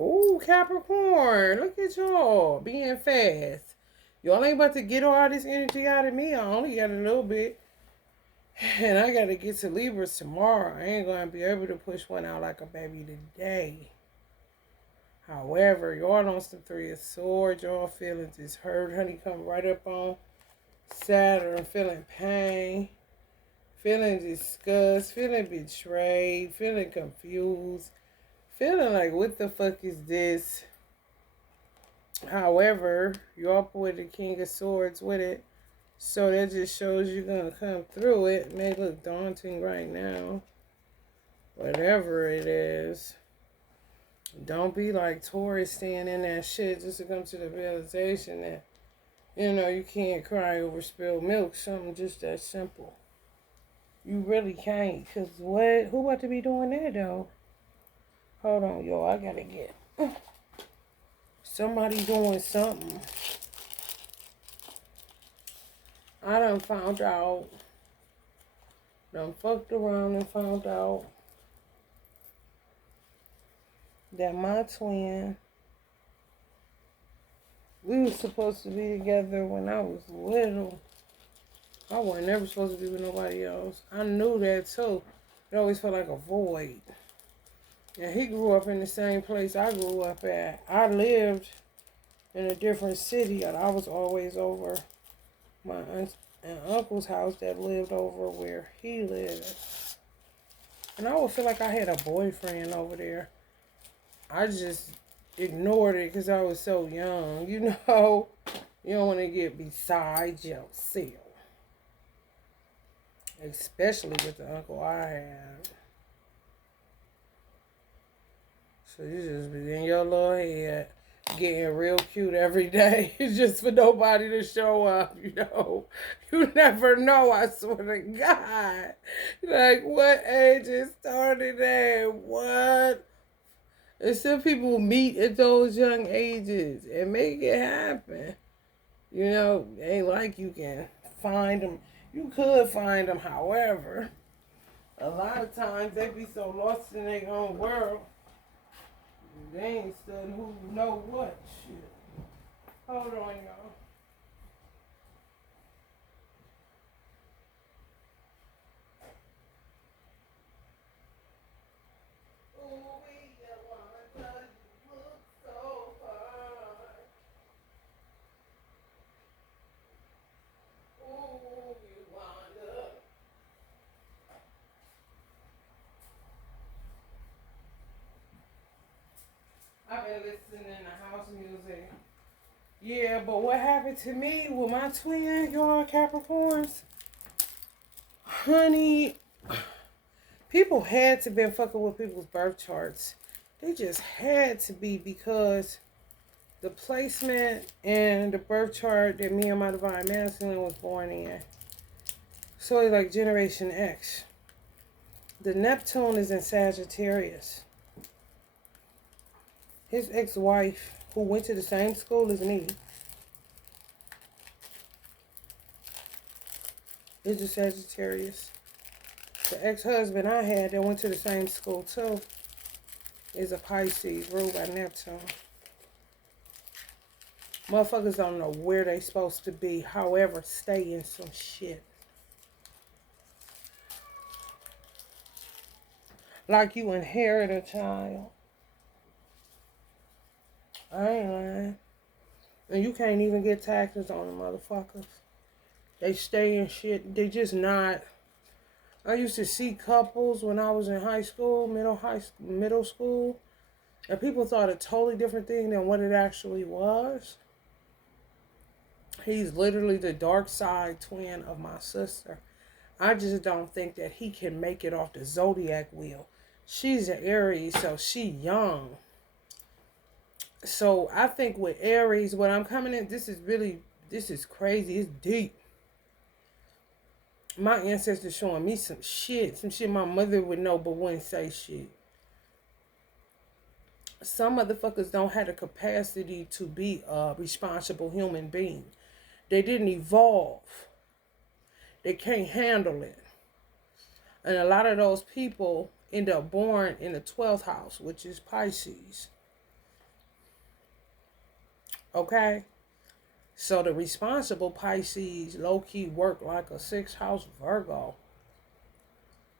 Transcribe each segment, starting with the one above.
Ooh, Capricorn. Look at y'all being fast. Y'all ain't about to get all this energy out of me. I only got a little bit. And I got to get to Libras tomorrow. I ain't going to be able to push one out like a baby today. However, y'all on some Three of Swords. Y'all feelings is hurt. Honey, come right up on Saturn. Feeling pain. Feeling disgust. Feeling betrayed. Feeling confused. Feeling like, what the fuck is this? However, you're up with the King of Swords with it. So that just shows you're going to come through it. It may look daunting right now. Whatever it is. Don't be like Taurus staying in that shit just to come to the realization that, you can't cry over spilled milk. Something just that simple. You really can't. Because what? Who about to be doing that, though? Hold on, y'all. I got to get... Somebody doing something. I done found out. Done fucked around and found out that my twin, we was supposed to be together when I was little. I wasn't never supposed to be with nobody else. I knew that too. It always felt like a void. And he grew up in the same place I grew up at. I lived in a different city, and I was always over my aunt and uncle's house that lived over where he lived. And I would feel like I had a boyfriend over there. I just ignored it because I was so young. You don't want to get beside yourself. Especially with the uncle I had. So you just be in your little head getting real cute every day just for nobody to show up, You never know, I swear to God. Like, what age it started at? What? And some people meet at those young ages and make it happen. Ain't like you can find them. You could find them, however. A lot of times they be so lost in their own world. They ain't studying who know what shit. Hold on, y'all. I've been listening to house music. Yeah, but what happened to me with my twin, y'all Capricorns? Honey, people had to been fucking with people's birth charts. They just had to be, because the placement and the birth chart that me and my divine masculine was born in. So it's like Generation X. The Neptune is in Sagittarius. His ex-wife, who went to the same school as me, is a Sagittarius. The ex-husband I had that went to the same school too is a Pisces, ruled by Neptune. Motherfuckers don't know where they supposed to be. However, stay in some shit. Like you inherit a child. I ain't lying. And you can't even get taxes on them motherfuckers. They stay in shit. They just not. I used to see couples when I was in high school, middle school, and people thought a totally different thing than what it actually was. He's literally the dark side twin of my sister. I just don't think that he can make it off the zodiac wheel. She's an Aries, so she young. So I think with Aries, what I'm coming in, this is crazy. It's deep. My ancestors showing me some shit my mother would know but wouldn't say shit. Some motherfuckers don't have the capacity to be a responsible human being. They didn't evolve. They can't handle it. And a lot of those people end up born in the 12th house, which is Pisces. Okay? So the responsible Pisces low-key work like a 6th house Virgo.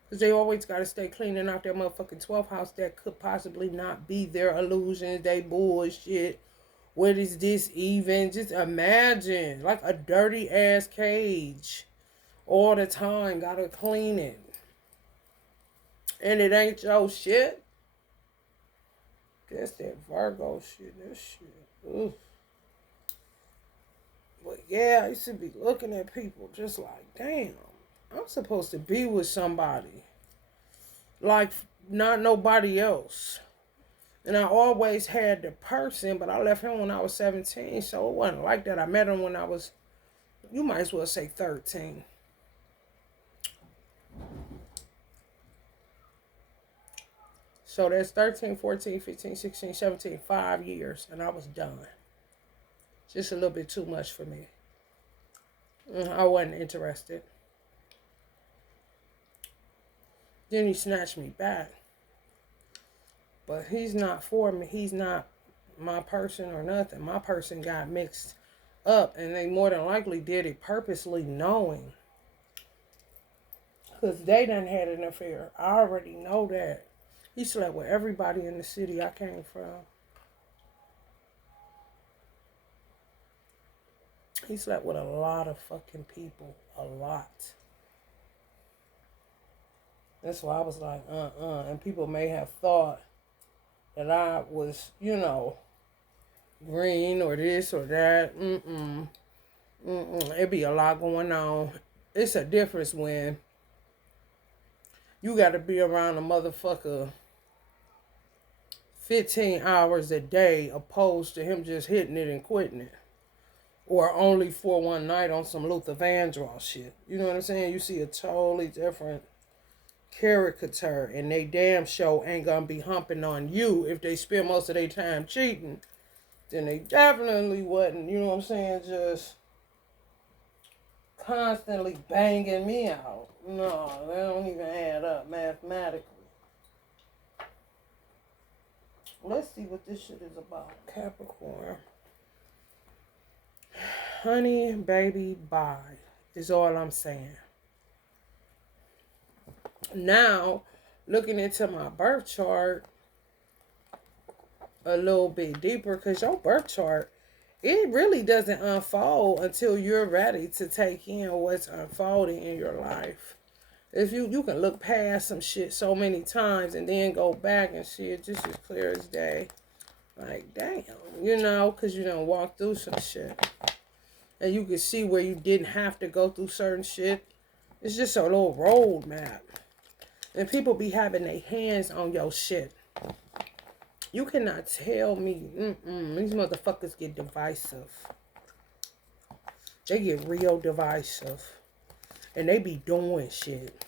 Because they always got to stay cleaning out their motherfucking 12th house that could possibly not be their illusions, they bullshit. What is this even? Just imagine. Like a dirty ass cage. All the time. Gotta clean it. And it ain't your shit. That's that Virgo shit. That shit. Oof. But yeah, I used to be looking at people just like, damn, I'm supposed to be with somebody. Like, not nobody else. And I always had the person, but I left him when I was 17, so it wasn't like that. I met him when I was, you might as well say 13. So that's 13, 14, 15, 16, 17, 5 years, and I was done. Just a little bit too much for me. I wasn't interested. Then he snatched me back. But he's not for me. He's not my person or nothing. My person got mixed up, and they more than likely did it purposely knowing. Because they done had an affair. I already know that. He slept with everybody in the city I came from. He slept with a lot of fucking people. A lot. That's why I was like, And people may have thought that I was, green or this or that. It'd be a lot going on. It's a difference when you got to be around a motherfucker 15 hours a day opposed to him just hitting it and quitting it. Or only for one night on some Luther Vandross shit. You know what I'm saying? You see a totally different caricature, and they damn show ain't gonna be humping on you if they spend most of their time cheating. Then they definitely wasn't, you know what I'm saying, just constantly banging me out. No, that don't even add up mathematically. Let's see what this shit is about. Capricorn. Honey, baby, bye, is all I'm saying. Now, looking into my birth chart a little bit deeper, because your birth chart, it really doesn't unfold until you're ready to take in what's unfolding in your life. If you can look past some shit so many times and then go back and see it just as clear as day. Like, damn, because you done walk through some shit. And you can see where you didn't have to go through certain shit. It's just a little roadmap. And people be having their hands on your shit. You cannot tell me, these motherfuckers get divisive. They get real divisive. And they be doing shit.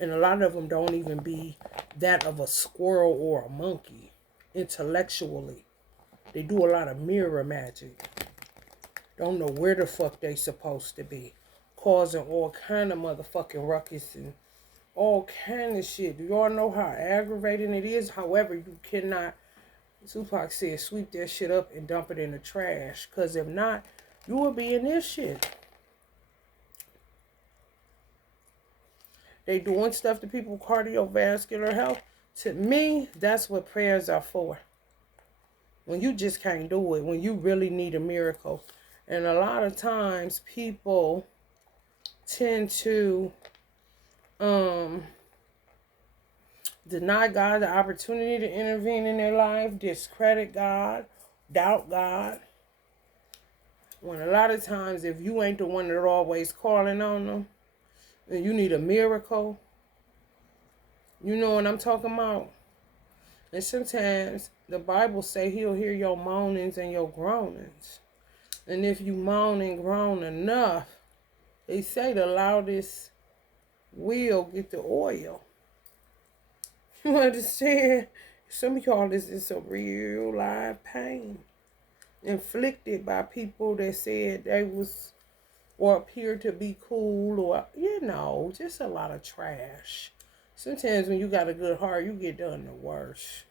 And a lot of them don't even be that of a squirrel or a monkey. Intellectually. They do a lot of mirror magic. Don't know where the fuck they supposed to be. Causing all kind of motherfucking ruckus and all kind of shit. Do y'all know how aggravating it is? However, you cannot, Tupac said, sweep that shit up and dump it in the trash. Because if not, you will be in this shit. They doing stuff to people cardiovascular health. To me, that's what prayers are for. When you just can't do it. When you really need a miracle. And a lot of times people tend to deny God the opportunity to intervene in their life, discredit God, doubt God. When a lot of times, if you ain't the one that always calling on them, and you need a miracle, you know what I'm talking about? And sometimes the Bible say he'll hear your moanings and your groanings. And if you moan and groan enough, they say the loudest will get the oil. You understand? Some of y'all, this is a real live pain. Inflicted by people that said they was or appear to be cool or, just a lot of trash. Sometimes when you got a good heart, you get done the worst.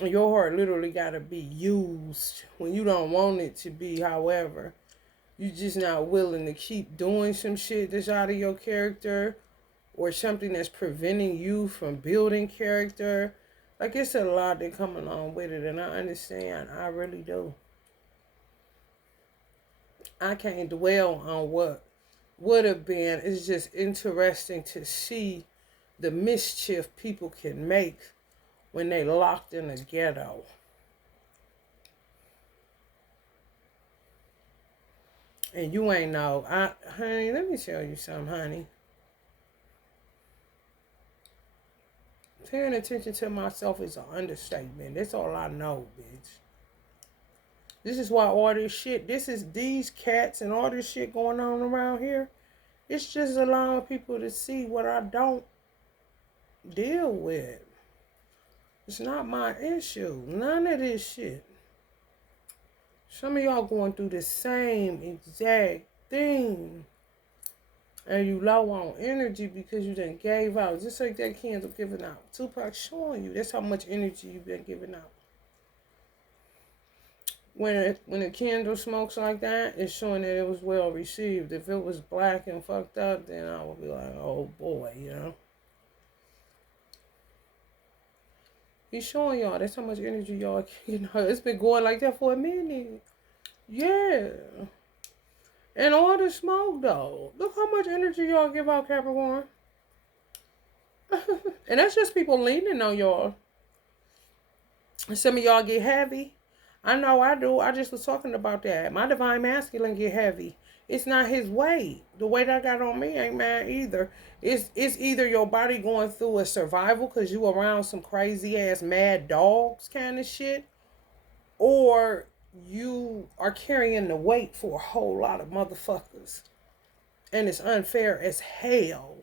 And your heart literally got to be used when you don't want it to be. However, you just not willing to keep doing some shit that's out of your character, or something that's preventing you from building character. Like, it's a lot that come along with it, and I understand. I really do. I can't dwell on what would have been. It's just interesting to see the mischief people can make when they locked in a ghetto. And you ain't know. Honey, let me tell you something, honey. Paying attention to myself is an understatement. That's all I know, bitch. This is why all this shit, these cats and all this shit going on around here. It's just allowing people to see what I don't deal with. It's not my issue. None of this shit. Some of y'all going through the same exact thing. And you low on energy because you done gave out. Just like that candle giving out. Tupac showing you. That's how much energy you've been giving out. When a candle smokes like that, it's showing that it was well received. If it was black and fucked up, then I would be like, oh boy, you know. He's showing y'all that's how much energy y'all, it's been going like that for a minute. Yeah. And all the smoke though. Look how much energy y'all give out, Capricorn. And that's just people leaning on y'all. Some of y'all get heavy. I know I do. I just was talking about that. My divine masculine get heavy. It's not his weight. The weight I got on me ain't mad either. It's either your body going through a survival because you around some crazy ass mad dogs kind of shit, or you are carrying the weight for a whole lot of motherfuckers. And it's unfair as hell.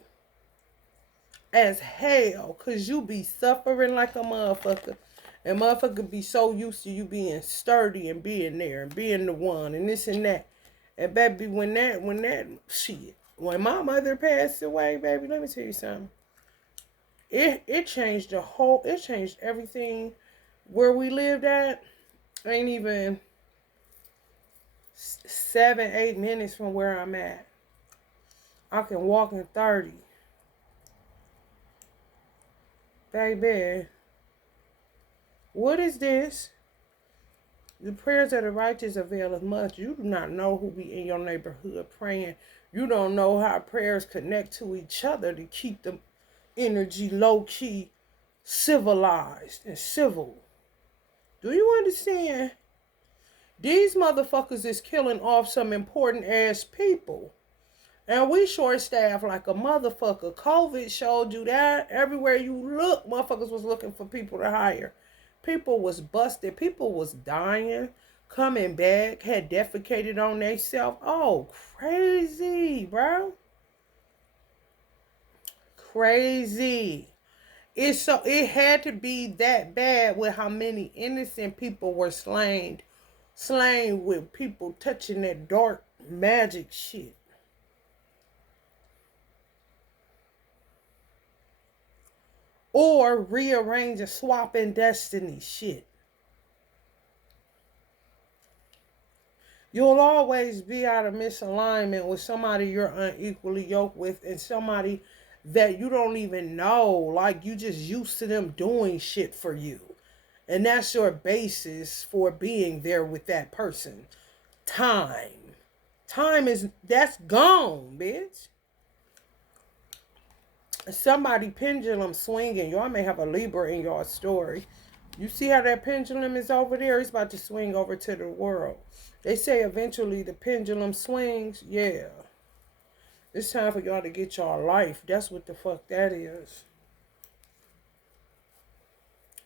As hell. Because you be suffering like a motherfucker. And motherfucker be so used to you being sturdy and being there and being the one and this and that. And baby, when my mother passed away, baby, let me tell you something. It changed it changed everything. Where we lived at ain't even 7-8 minutes from where I'm at. I can walk in 30. Baby, what is this? The prayers of the righteous availeth much. You do not know who be in your neighborhood praying. You don't know how prayers connect to each other to keep the energy low-key, civilized, and civil. Do you understand? These motherfuckers is killing off some important ass people. And we short-staffed like a motherfucker. COVID showed you that. Everywhere you look, motherfuckers was looking for people to hire. People was busted. People was dying, coming back, had defecated on themselves. Oh, crazy, bro. Crazy. It had to be that bad with how many innocent people were slain with people touching that dark magic shit. Or rearranging, swapping destiny shit. You'll always be out of misalignment with somebody you're unequally yoked with, and somebody that you don't even know. Like, you just used to them doing shit for you. And that's your basis for being there with that person. Time. That's gone, bitch. Somebody pendulum swinging. Y'all may have a Libra in your story. You see how that pendulum is over there? It's about to swing over to the world. They say eventually the pendulum swings. Yeah. It's time for y'all to get y'all life. That's what the fuck that is.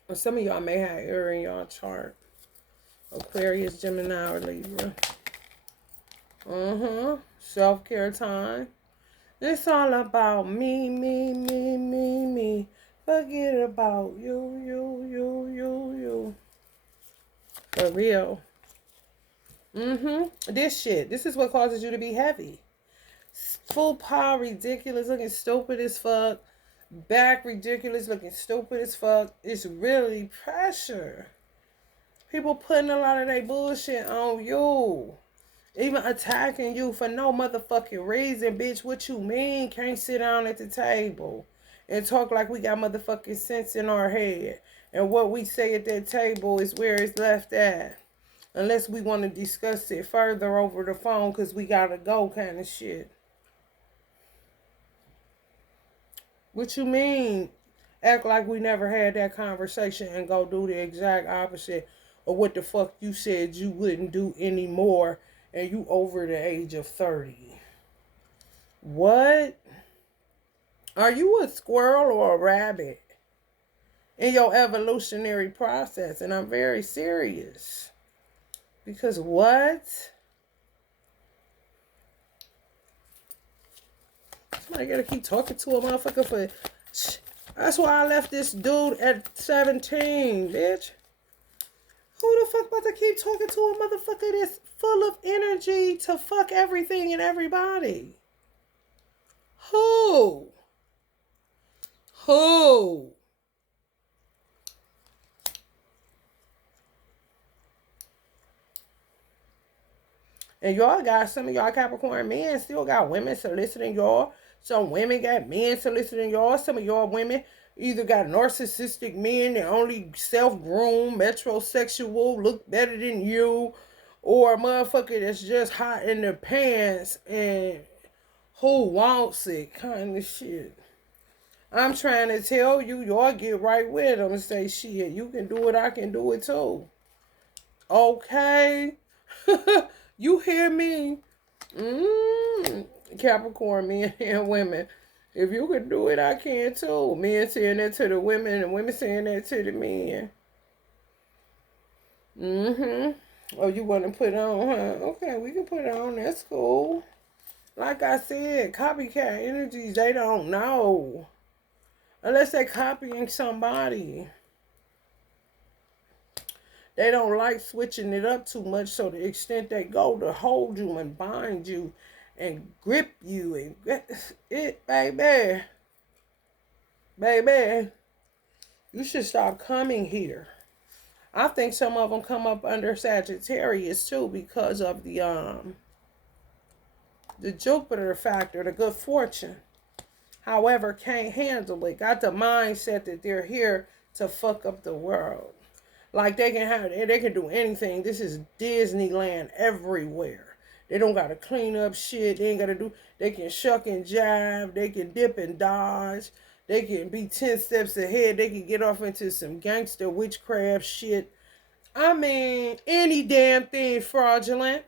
And some of y'all may have error in y'all chart. Aquarius, Gemini, or Libra. Self-care time. It's all about me. Forget about you. For real. This is what causes you to be heavy. Full power, ridiculous, looking stupid as fuck. back ridiculous, looking stupid as fuck. It's really pressure. People putting a lot of their bullshit on you. Even attacking you for no motherfucking reason, bitch. What you mean? Can't sit down at the table and talk like we got motherfucking sense in our head. And what we say at that table is where it's left at. Unless we want to discuss it further over the phone because we gotta go kind of shit. What you mean? Act like we never had that conversation and go do the exact opposite of what the fuck you said you wouldn't do anymore, and you over the age of 30. What? Are you a squirrel or a rabbit in your evolutionary process? And I'm very serious. Because what? Somebody gotta keep talking to a motherfucker for... That's why I left this dude at 17, bitch. Who the fuck about to keep talking to a motherfucker that's full of energy to fuck everything and everybody? Who? Who? And y'all got, some of y'all Capricorn men still got women soliciting y'all. Some women got men soliciting y'all. Some of y'all women either got narcissistic men that only self-groom, metrosexual, look better than you, or a motherfucker that's just hot in their pants and who wants it kind of shit. I'm trying to tell you, y'all get right with them and say, shit, you can do it, I can do it too. Okay? You hear me? Capricorn men and women. If you can do it, I can too. Men saying that to the women and women saying that to the men. Oh, you want to put it on, huh? Okay, we can put it on. That's cool. Like I said, copycat energies, they don't know. Unless they're copying somebody. They don't like switching it up too much, so the extent they go to hold you and bind you and grip you and grip it, baby. Baby, you should stop coming here. I think some of them come up under Sagittarius too because of the Jupiter factor, the good fortune. However, can't handle it. Got the mindset that they're here to fuck up the world. Like they can do anything. This is Disneyland everywhere. They don't gotta clean up shit. They ain't gotta do. They can shuck and jive. They can dip and dodge. They can be 10 steps ahead. They can get off into some gangster witchcraft shit. I mean, any damn thing fraudulent.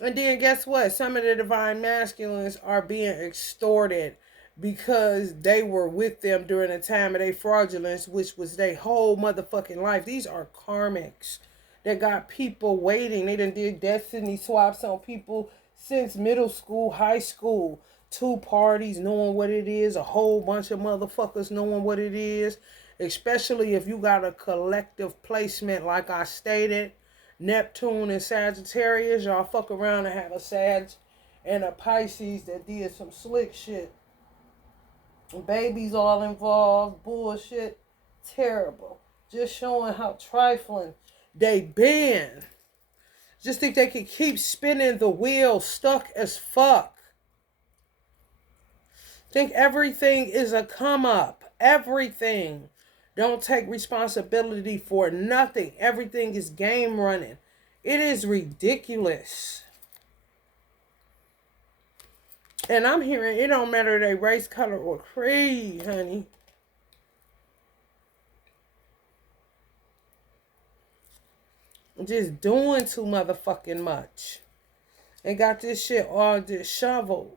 And then guess what? Some of the divine masculines are being extorted because they were with them during the time of their fraudulence, which was their whole motherfucking life. These are karmics that got people waiting. They done did destiny swaps on people since middle school, high school. 2 parties knowing what it is, a whole bunch of motherfuckers knowing what it is. Especially if you got a collective placement like I stated. Neptune and Sagittarius, y'all fuck around and have a Sag and a Pisces that did some slick shit. Babies all involved, bullshit, terrible. Just showing how trifling they been. Just think they could keep spinning the wheel, stuck as fuck. Think everything is a come up. Everything. Don't take responsibility for nothing. Everything is game running. It is ridiculous. And I'm hearing it don't matter their race, color, or creed, honey. Just doing too motherfucking much. And got this shit all disheveled.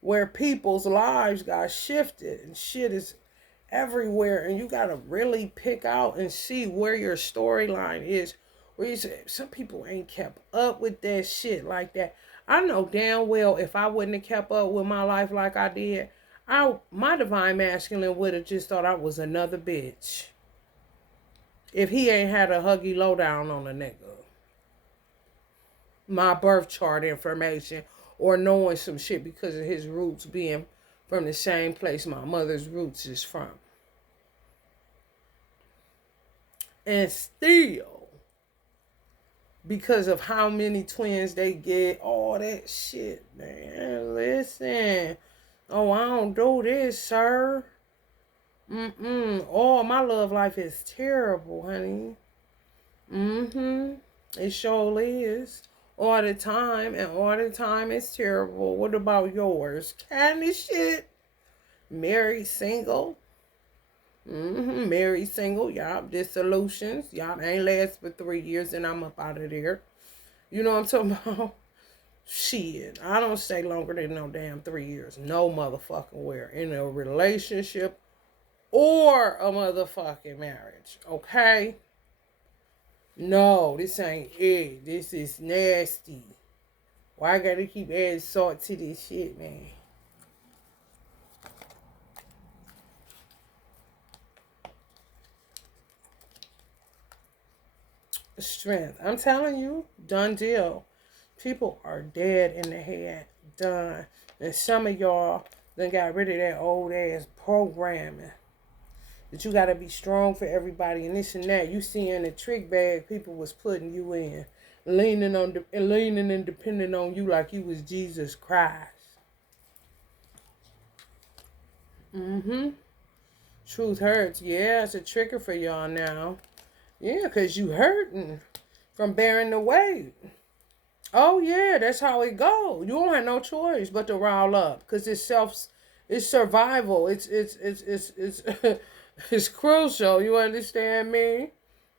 Where people's lives got shifted. And shit is everywhere. And you got to really pick out and see where your storyline is. Where you say, some people ain't kept up with that shit like that. I know damn well if I wouldn't have kept up with my life like I did, my divine masculine would have just thought I was another bitch. If he ain't had a huggy lowdown on a nigga. My birth chart information or knowing some shit because of his roots being from the same place my mother's roots is from. And still, because of how many twins they get, all that shit, man. Listen. Oh, I don't do this, sir. Oh, my love life is terrible, honey. It surely is. All the time, and all the time it's terrible. What about yours? Kind of shit. Married, single. Married, single. Y'all dissolutions. Y'all ain't last for 3 years and I'm up out of there. You know what I'm talking about? Shit. I don't stay longer than no damn 3 years. No motherfucking where. In a relationship or a motherfucking marriage. Okay? No, this ain't it. This is nasty. Why I gotta keep adding salt to this shit, man? Strength. I'm telling you, done deal. People are dead in the head. Done. And some of y'all done got rid of that old ass programming. That you gotta be strong for everybody and this and that. You seeing the trick bag people was putting you in. Leaning and depending on you like you was Jesus Christ. Truth hurts. Yeah, it's a trigger for y'all now. Yeah, because you hurting from bearing the weight. Oh, yeah, that's how it go. You don't have no choice but to rile up because it's survival. It's it's crucial. You understand me?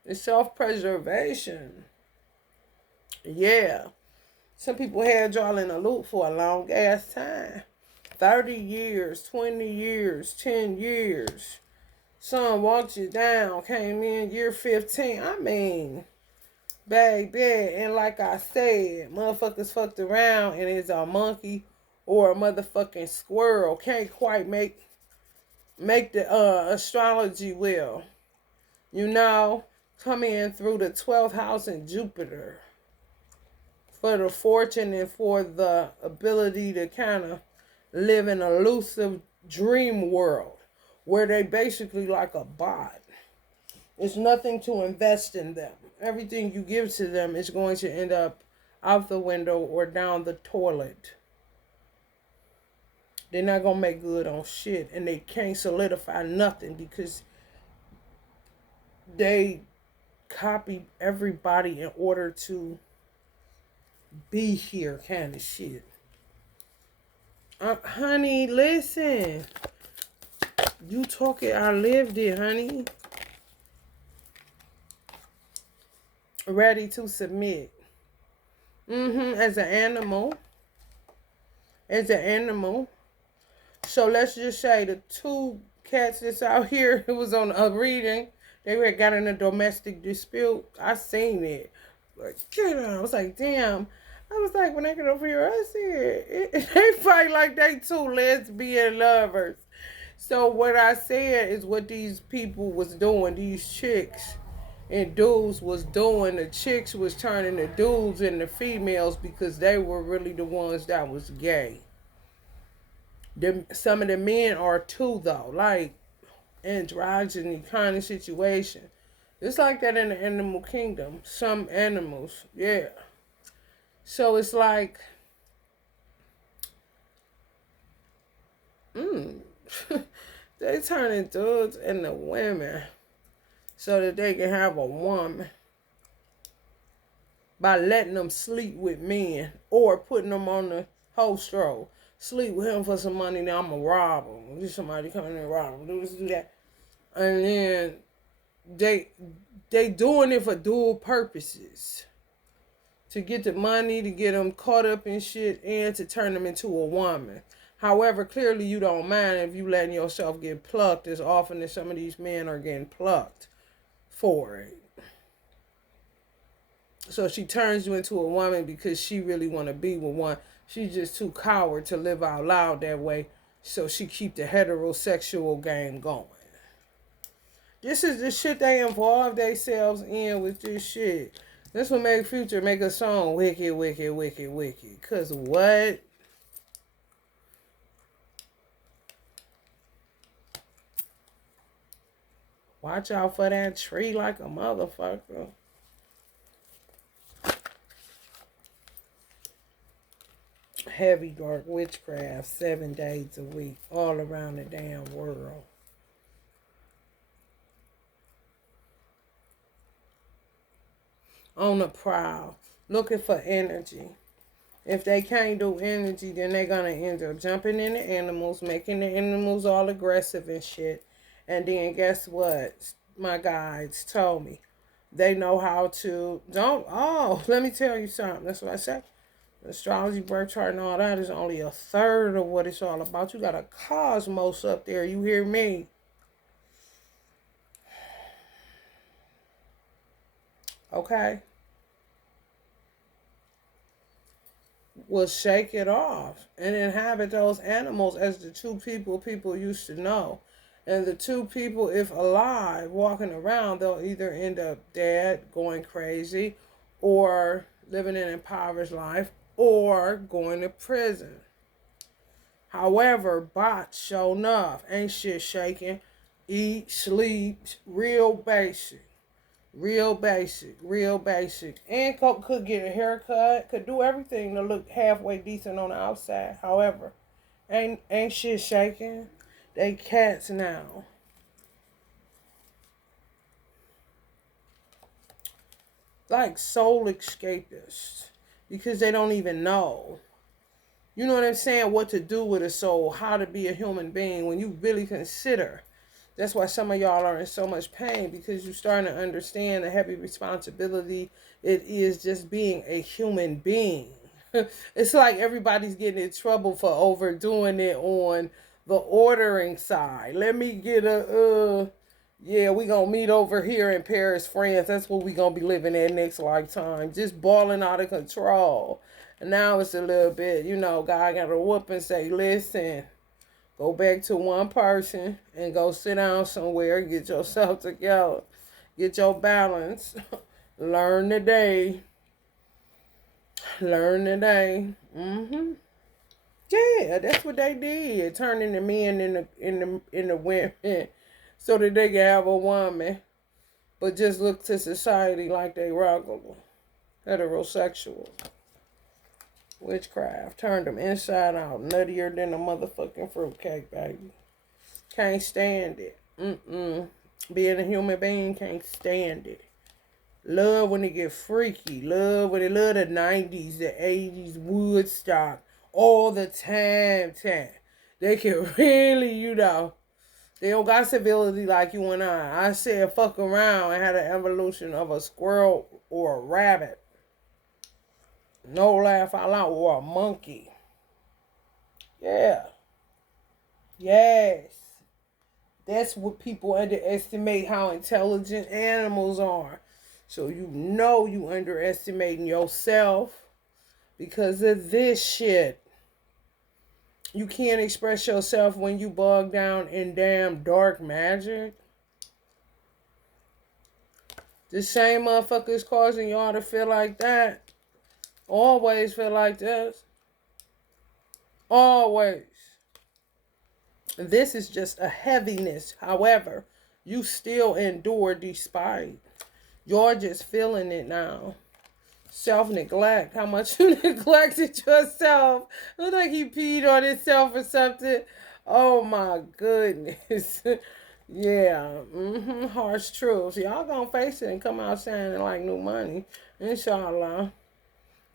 It's self-preservation. Yeah. Some people had y'all in a loop for a long ass time. 30 years, 20 years, 10 years. Son walked you down, came in year 15. I mean, baby, and like I said, motherfuckers fucked around and it's a monkey or a motherfucking squirrel. Can't quite make the astrology wheel. You know, come in through the 12th house in Jupiter for the fortune and for the ability to kind of live in an elusive dream world where they basically like a bot. It's nothing to invest in them. Everything you give to them is going to end up out the window or down the toilet. They're not going to make good on shit and they can't solidify nothing because they copy everybody in order to be here kind of shit. Honey, listen. You talk it, I lived it, honey. Ready to submit. As an animal. As an animal. So let's just say the two cats that's out here, it was on a reading. They had got in a domestic dispute. I seen it. Like, get on. I was like, damn. I was like, when I get over here, I see it. They fight like they two lesbian lovers. So what I said is what these people was doing, these chicks and dudes was doing. The chicks was turning the dudes into females because they were really the ones that was gay. Some of the men are too, though, like androgyny kind of situation. It's like that in the animal kingdom. Some animals, yeah. So it's like, they turning dudes into women so that they can have a woman by letting them sleep with men or putting them on the host roll. Sleep with him for some money, now I'm going to rob him. There's somebody coming in and rob him. Do this, do that. And then they doing it for dual purposes. To get the money, to get them caught up in shit, and to turn them into a woman. However, clearly you don't mind if you letting yourself get plucked as often as some of these men are getting plucked for it. So she turns you into a woman because she really want to be with one. She's just too coward to live out loud that way. So she keep the heterosexual game going. This is the shit they involve themselves in with this shit. This will make Future make a song, Wicked, Wicked, Wicked, Wicked. Cause what? Watch out for that tree like a motherfucker. Heavy dark witchcraft 7 days a week all around the damn world. On the prowl, looking for energy. If they can't do energy, then they're going to end up jumping into animals, making the animals all aggressive and shit. And then guess what? My guides told me. They know how to, let me tell you something. That's what I said. Astrology, birth chart, and all that is only a third of what it's all about. You got a cosmos up there. You hear me? Okay? Will shake it off and inhabit those animals as the two people used to know. And the two people, if alive, walking around, they'll either end up dead, going crazy, or living an impoverished life, or going to prison. However, bots show enough. Ain't shit shaking. Eat, sleep, real basic. Real basic, real basic. And could get a haircut, could do everything to look halfway decent on the outside. However, ain't shit shaking. They cats now. Like soul escapists. Because they don't even know. You know what I'm saying? What to do with a soul, how to be a human being when you really consider. That's why some of y'all are in so much pain, because you're starting to understand the heavy responsibility it is just being a human being. It's like everybody's getting in trouble for overdoing it on the ordering side. Let me get yeah, we gonna meet over here in Paris, France. That's what we gonna be living at next lifetime. Just balling out of control. And now it's a little bit, God got to whoop and say, listen, go back to one person and go sit down somewhere, get yourself together, get your balance, learn today. Learn today. Yeah, that's what they did, turning the men in the women so that they can have a woman, but just look to society like they regular, heterosexual. Witchcraft turned them inside out, nuttier than a motherfucking fruitcake, baby. Can't stand it. Being a human being, can't stand it. Love when it get freaky. Love when they love the 90s, the 80s, Woodstock, all the time. They can really, they don't got civility like you and I. I said fuck around and had an evolution of a squirrel or a rabbit. No laugh out loud, or a monkey. Yeah. Yes. That's what people underestimate, how intelligent animals are. So you underestimating yourself because of this shit. You can't express yourself when you bog down in damn dark magic. The same motherfuckers causing y'all to feel like that. Always feel like this. Always. This is just a heaviness. However, you still endure despite. You're just feeling it now. Self-neglect. How much you neglected yourself. Look like he peed on himself or something. Oh my goodness. Yeah. Harsh truths. Y'all gonna face it and come out shining like new money. Inshallah.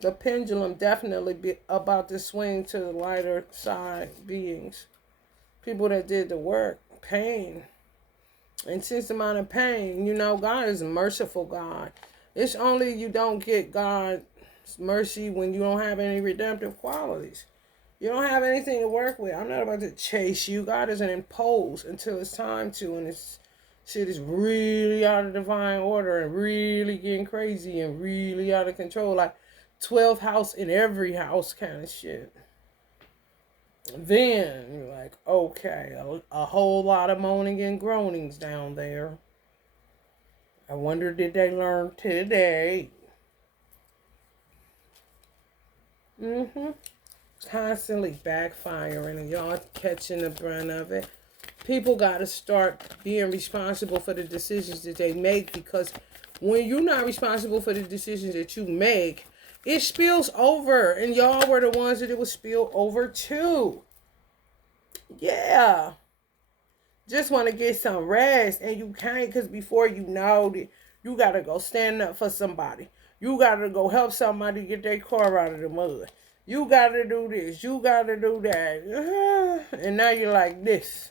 The pendulum definitely be about to swing to the lighter side beings. People that did the work. Pain. Intense amount of pain. God is a merciful God. It's only you don't get God's mercy when you don't have any redemptive qualities. You don't have anything to work with. I'm not about to chase you. God doesn't impose until it's time to, and this shit is really out of divine order and really getting crazy and really out of control. Like 12th house in every house kind of shit. Then you're like, okay, a whole lot of moaning and groanings down there. I wonder, did they learn today? Constantly backfiring and y'all catching the brunt of it. People got to start being responsible for the decisions that they make, because when you're not responsible for the decisions that you make, it spills over, and y'all were the ones that it would spill over to. Yeah. Just want to get some rest, and you can't, because before you know it, you got to go stand up for somebody. You got to go help somebody get their car out of the mud. You got to do this. You got to do that. And now you're like this.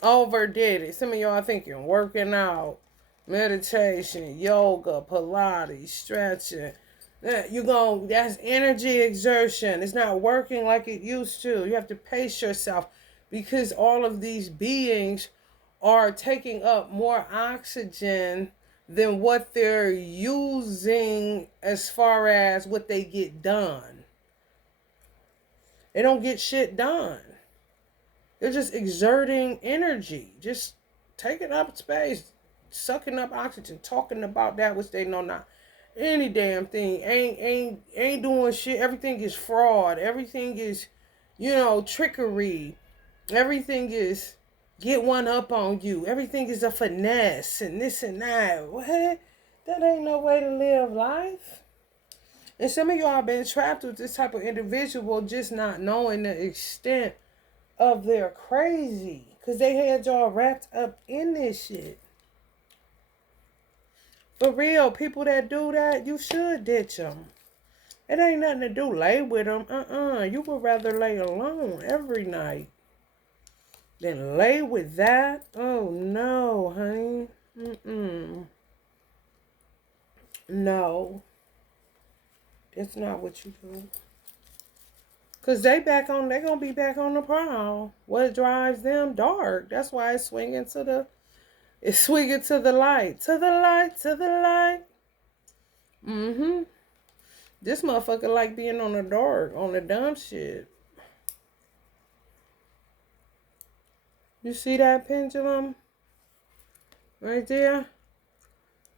Overdid it. Some of y'all thinking working out, meditation, yoga, Pilates, stretching. That's energy exertion. It's not working like it used to. You have to pace yourself, because all of these beings are taking up more oxygen than what they're using as far as what they get done. They don't get shit done. They're just exerting energy, just taking up space, sucking up oxygen, talking about that which they know not. Any damn thing. Ain't doing shit. Everything is fraud. Everything is, trickery. Everything is get one up on you. Everything is a finesse and this and that. What? That ain't no way to live life. And some of y'all been trapped with this type of individual, just not knowing the extent of their crazy, because they had y'all wrapped up in this shit. For real, people that do that, you should ditch them. It ain't nothing to do lay with them. You would rather lay alone every night than lay with that. Oh no, honey. No, that's not what you do. Cause they gonna be back on the prowl. What drives them? Dark. That's why it's swinging to the light. To the light, to the light. This motherfucker like being on the dark, on the dumb shit. You see that pendulum? Right there?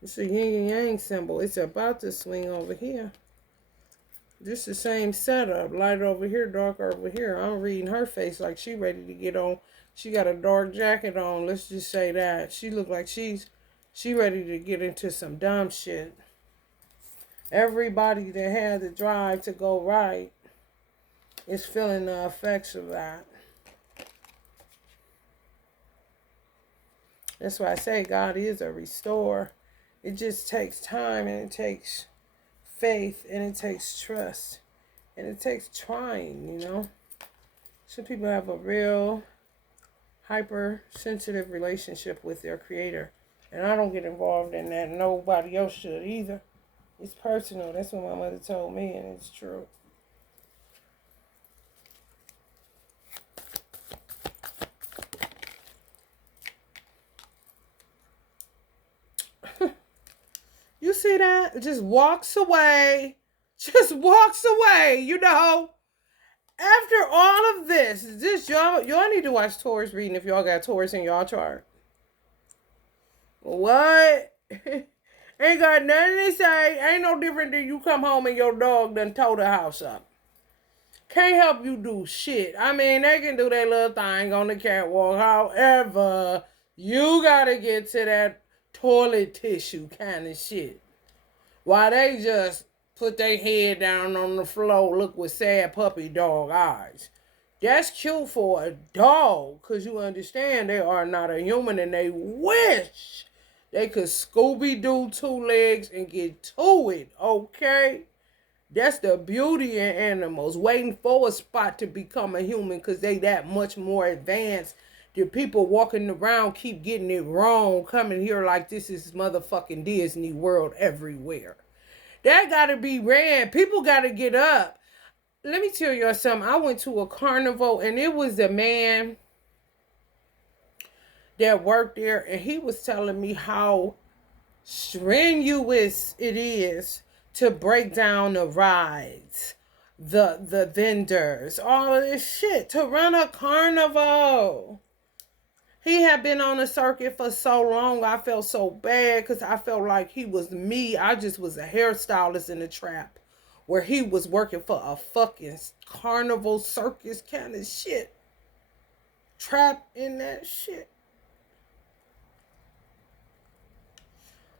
It's a yin and yang symbol. It's about to swing over here. This the same setup. Light over here, dark over here. I'm reading her face like she ready to get on. She got a dark jacket on. Let's just say that. She look like she ready to get into some dumb shit. Everybody that had the drive to go right is feeling the effects of that. That's why I say God is a restorer. It just takes time, and it takes faith, and it takes trust, and it takes trying, Some people have a real hypersensitive relationship with their creator, and I don't get involved in that. Nobody else should either. It's personal. That's what my mother told me, and it's true. You see that? It just walks away. Just walks away, After all of this y'all need to watch Taurus reading if y'all got Taurus in y'all chart. What? Ain't got nothing to say. Ain't no different than you come home and your dog done tore the house up. Can't help you do shit. I mean, they can do their little thing on the catwalk. However, you gotta get to that toilet tissue kind of shit. While they just put their head down on the floor, look with sad puppy dog eyes. That's cute for a dog, because you understand they are not a human, and they wish they could Scooby-Doo 2 legs and get to it, okay? That's the beauty in animals, waiting for a spot to become a human, because they that much more advanced. The people walking around keep getting it wrong, coming here like this is motherfucking Disney World everywhere. That gotta be ran. People gotta get up. Let me tell you something. I went to a carnival, and it was a man that worked there, and he was telling me how strenuous it is to break down the rides, the vendors, all of this shit, to run a carnival. He had been on the circuit for so long, I felt so bad, because I felt like he was me. I just was a hairstylist in the trap, where he was working for a fucking carnival circus kind of shit. trapped in that shit.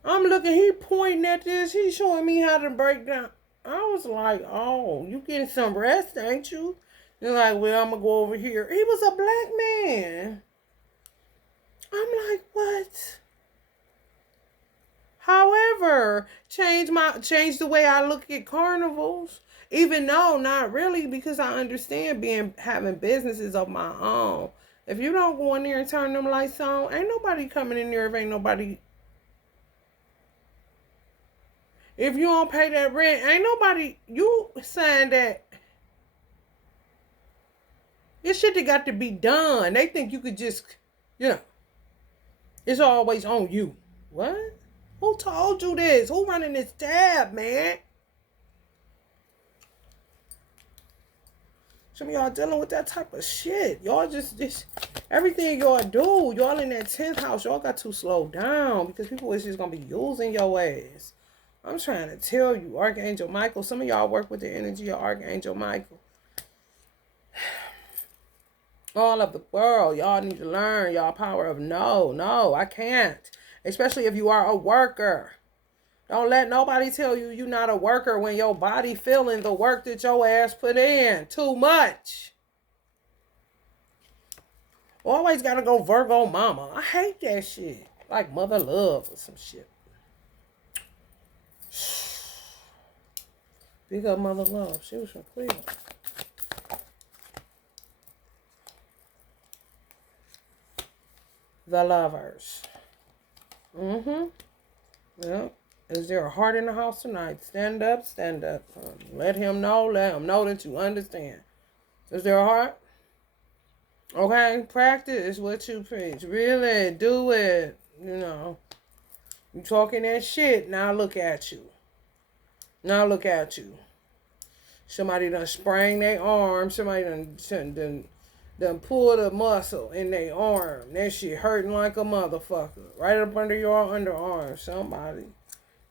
I'm looking, he pointing at this, he showing me how to break down. I was like, oh, you getting some rest, ain't you? You're like, well, I'm gonna go over here. He was a black man. I'm like, what? However, change the way I look at carnivals. Even though not really, because I understand having businesses of my own. If you don't go in there and turn them lights on, ain't nobody coming in there if ain't nobody. If you don't pay that rent, ain't nobody. You saying that this shit that got to be done. They think you could just, you know, it's always on you. What? Who told you this? Who running this tab, man? Some of y'all dealing with that type of shit. Y'all just everything y'all do, y'all in that 10th house, y'all got to slow down because people is just going to be using your ass. I'm trying to tell you, Archangel Michael, some of y'all work with the energy of Archangel Michael. All of the world, y'all need to learn y'all power of no, I can't. Especially if you are a worker. Don't let nobody tell you you're not a worker when your body feeling the work that your ass put in. Too much. Always gotta go Virgo mama. I hate that shit. Like mother love or some shit. Big up mother love. She was from Cleveland. The lovers. Yep. Is there a heart in the house tonight? Stand up, stand up. Let him know that you understand. Is there a heart? Okay, practice what you preach. Really, do it. You know, you talking that shit, now look at you. Now look at you. Somebody done sprang their arm. Somebody done pulled a muscle in their arm. That shit hurting like a motherfucker. Right up under your underarm. Somebody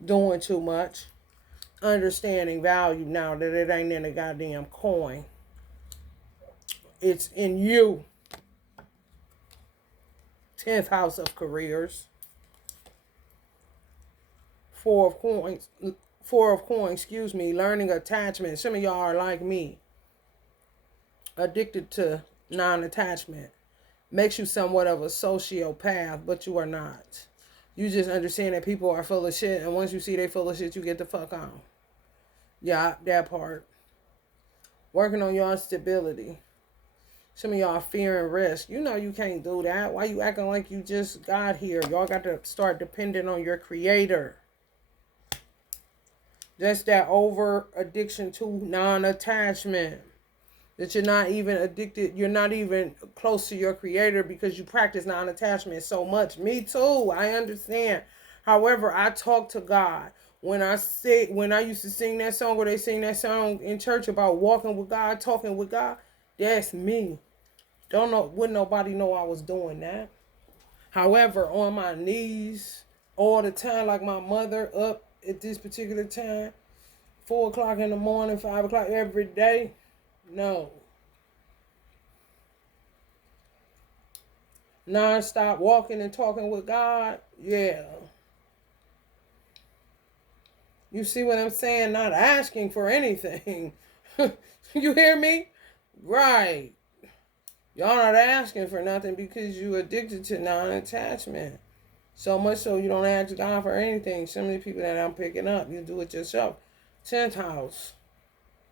doing too much. Understanding value now that it ain't in a goddamn coin. It's in you. 10th house of careers. Four of coins, excuse me. Learning attachment. Some of y'all are like me. Addicted to non-attachment. Makes you somewhat of a sociopath, but you are not. You just understand that people are full of shit, and once you see they full of shit, you get the fuck on. Yeah, that part. Working on your stability. Some of y'all fearing risk. You know you can't do that. Why you acting like you just got here? Y'all got to start depending on your creator. That's that over addiction to non-attachment. That you're not even addicted. You're not even close to your creator because you practice non-attachment so much. Me too. I understand. However, I talk to God. When I used to sing that song, or they sing that song in church about walking with God, talking with God, that's me. Wouldn't nobody know I was doing that. However, on my knees all the time, like my mother, up at this particular time, 4 o'clock in the morning, 5 o'clock every day, no. Non-stop walking and talking with God, yeah. You see what I'm saying? Not asking for anything. You hear me? Right. Y'all not asking for nothing because you addicted to non-attachment. So much so you don't ask God for anything. Some of the people that I'm picking up, you do it yourself. 10th house.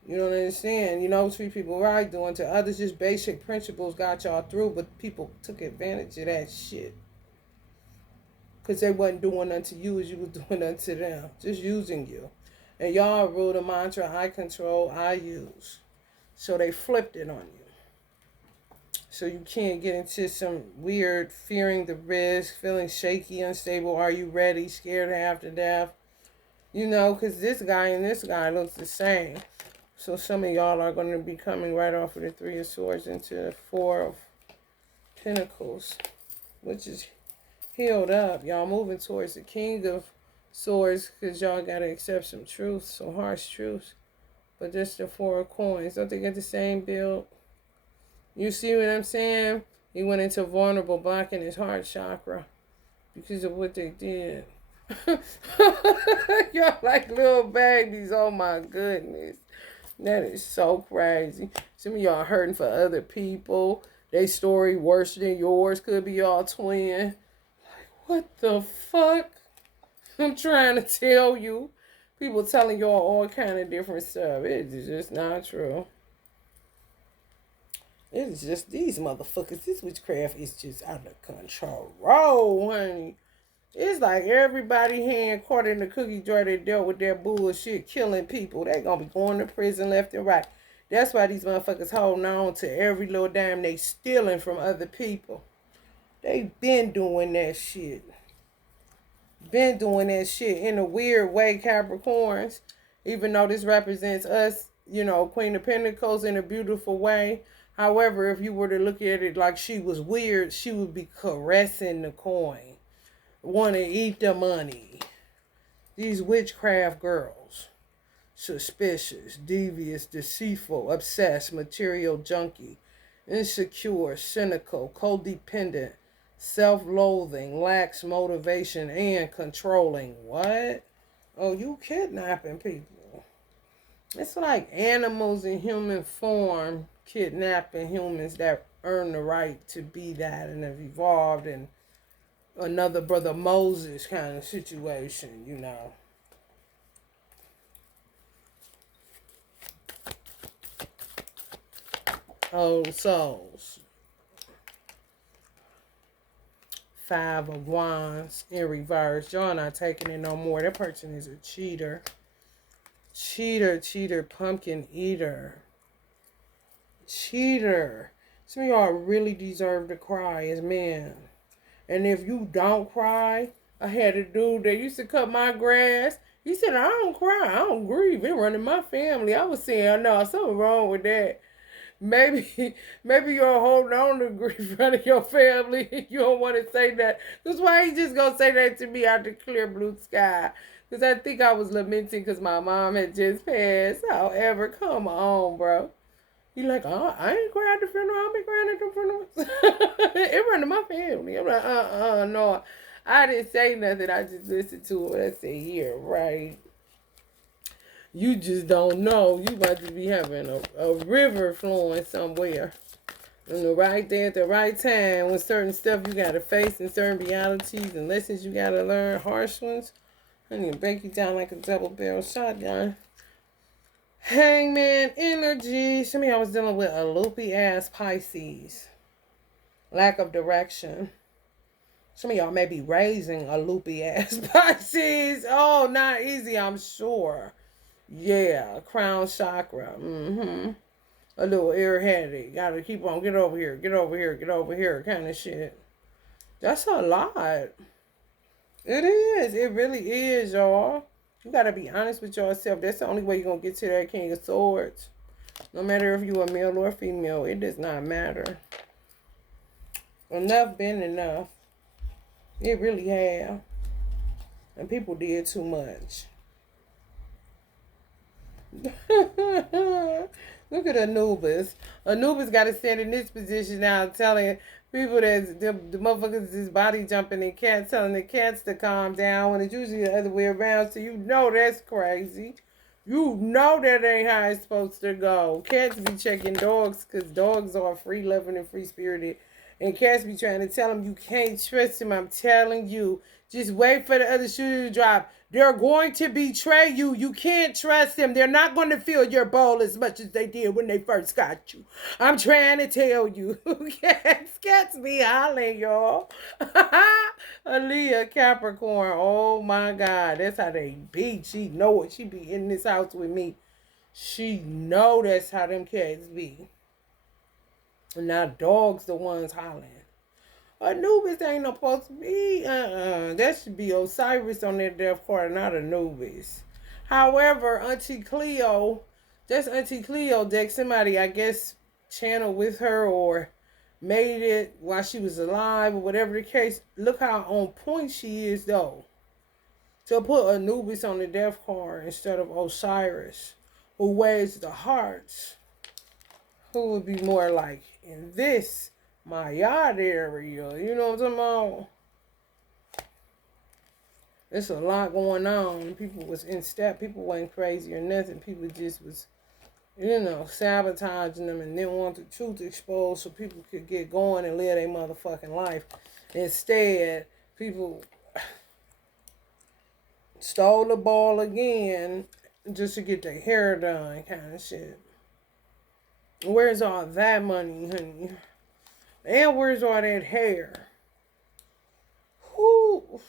You don't understand. You know, treat people right, doing to others. Just basic principles got y'all through, but people took advantage of that shit. Because they wasn't doing unto you as you was doing unto them. Just using you. And y'all rule the mantra, I control, I use. So they flipped it on you. So you can't get into some weird fearing the risk, feeling shaky, unstable. Are you ready? Scared after death? You know, because this guy and this guy looks the same. So some of y'all are going to be coming right off of the 3 of Swords into the 4 of Pentacles, which is healed up. Y'all moving towards the King of Swords because y'all got to accept some truths, some harsh truths. But this the 4 of Coins. Don't they get the same build? You see what I'm saying? He went into vulnerable, blocking his heart chakra because of what they did. Y'all like little babies. Oh my goodness. That is so crazy. Some of y'all hurting for other people. They story worse than yours. Could be y'all twin. What the fuck? I'm trying to tell you. People telling y'all all kind of different stuff. It's just not true. It's just these motherfuckers. This witchcraft is just out of control, honey. It's like everybody hand caught in the cookie jar that dealt with that bullshit, killing people. They gonna be going to prison left and right. That's why these motherfuckers holding on to every little dime they stealing from other people. They been doing that shit. Been doing that shit in a weird way, Capricorns. Even though this represents us, you know, Queen of Pentacles in a beautiful way. However, if you were to look at it like she was weird, she would be caressing the coin. Want to eat the money. These witchcraft girls. Suspicious, devious, deceitful, obsessed, material junkie, insecure, cynical, codependent, self-loathing, lacks motivation, and controlling. What? Oh, you kidnapping people. It's like animals in human form kidnapping humans that earn the right to be that and have evolved, and another brother Moses kind of situation, you know. Old souls. 5 of Wands in reverse. Y'all not taking it no more. That person is a cheater. Cheater, pumpkin eater. Cheater. Some of y'all really deserve to cry as men. And if you don't cry, I had a dude that used to cut my grass. He said, I don't cry. I don't grieve. It running my family. I was saying, no, something wrong with that. Maybe you're holding on to grief running your family. You don't want to say that. That's why he just going to say that to me out the clear blue sky. Because I think I was lamenting because my mom had just passed. However, come on, bro. You like, oh, I ain't crying at the funeral. I'll be crying at the funeral. It run to my family. I'm like, no. I didn't say nothing. I just listened to it. I said, yeah, right. You just don't know. You about to be having a river flowing somewhere. And the right there at the right time when certain stuff you got to face and certain realities and lessons you got to learn, harsh ones. I need to break you down like a double-barrel shotgun. Hangman energy. Some of y'all was dealing with a loopy-ass Pisces. Lack of direction. Some of y'all may be raising a loopy-ass Pisces. Oh, not easy, I'm sure. Yeah, crown chakra. A little airheaded. Gotta keep on, get over here kind of shit. That's a lot. It is. It really is, y'all. You gotta be honest with yourself. That's the only way you're gonna get to that King of Swords. No matter if you're a male or female, it does not matter. Enough been enough. It really have. And people did too much. Look at Anubis. Anubis got to stand in this position now telling people that the motherfuckers is body jumping and cats telling the cats to calm down when it's usually the other way around. So you know that's crazy. You know that ain't how it's supposed to go. Cats be checking dogs because dogs are free-loving and free-spirited. And cats be trying to tell them you can't trust him. I'm telling you. Just wait for the other shoe to drop. They're going to betray you. You can't trust them. They're not going to fill your bowl as much as they did when they first got you. I'm trying to tell you. Cats be hollering, y'all. Aaliyah, Capricorn. Oh, my God. That's how they be. She know it. She be in this house with me. She know that's how them cats be. And now dogs the ones hollering. Anubis ain't no supposed to be. That should be Osiris on their death card, not Anubis. However, Auntie Cleo, that's Auntie Cleo deck. Somebody, I guess, channeled with her or made it while she was alive or whatever the case. Look how on point she is, though. To put Anubis on the death card instead of Osiris, who weighs the hearts, who would be more like in this my yard area. You know what I'm talking about? There's a lot going on. People was in step. People wasn't crazy or nothing. People just was, sabotaging them and didn't want the truth exposed so people could get going and live their motherfucking life. Instead, people stole the ball again just to get their hair done, kind of shit. Where's all that money, honey? And where's all that hair? Whoo.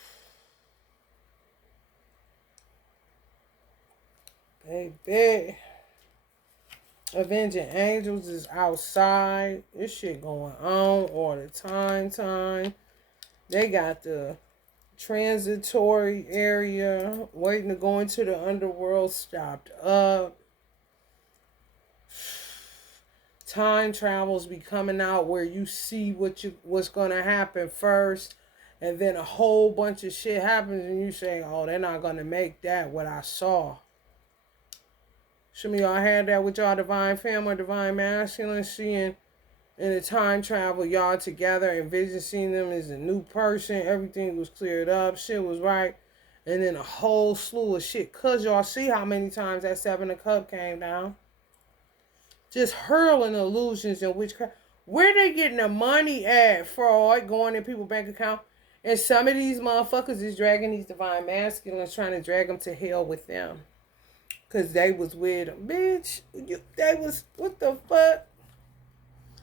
Baby. Avenging Angels is outside. This shit going on all the time. They got the transitory area waiting to go into the underworld stopped up. Time travels be coming out where you see what's gonna happen first, and then a whole bunch of shit happens and you say, oh, they're not gonna make that what I saw. Some of y'all had that with y'all divine family, divine masculine, seeing in the time travel, y'all together, and vision seeing them as a new person. Everything was cleared up, shit was right. And then a whole slew of shit. Cause y'all see how many times that 7 of Cups came down. Just hurling illusions and witchcraft. Where they getting the money at? Fraud going in people's bank account. And some of these motherfuckers is dragging these divine masculines, trying to drag them to hell with them. Because they was with them. Bitch, they was, what the fuck?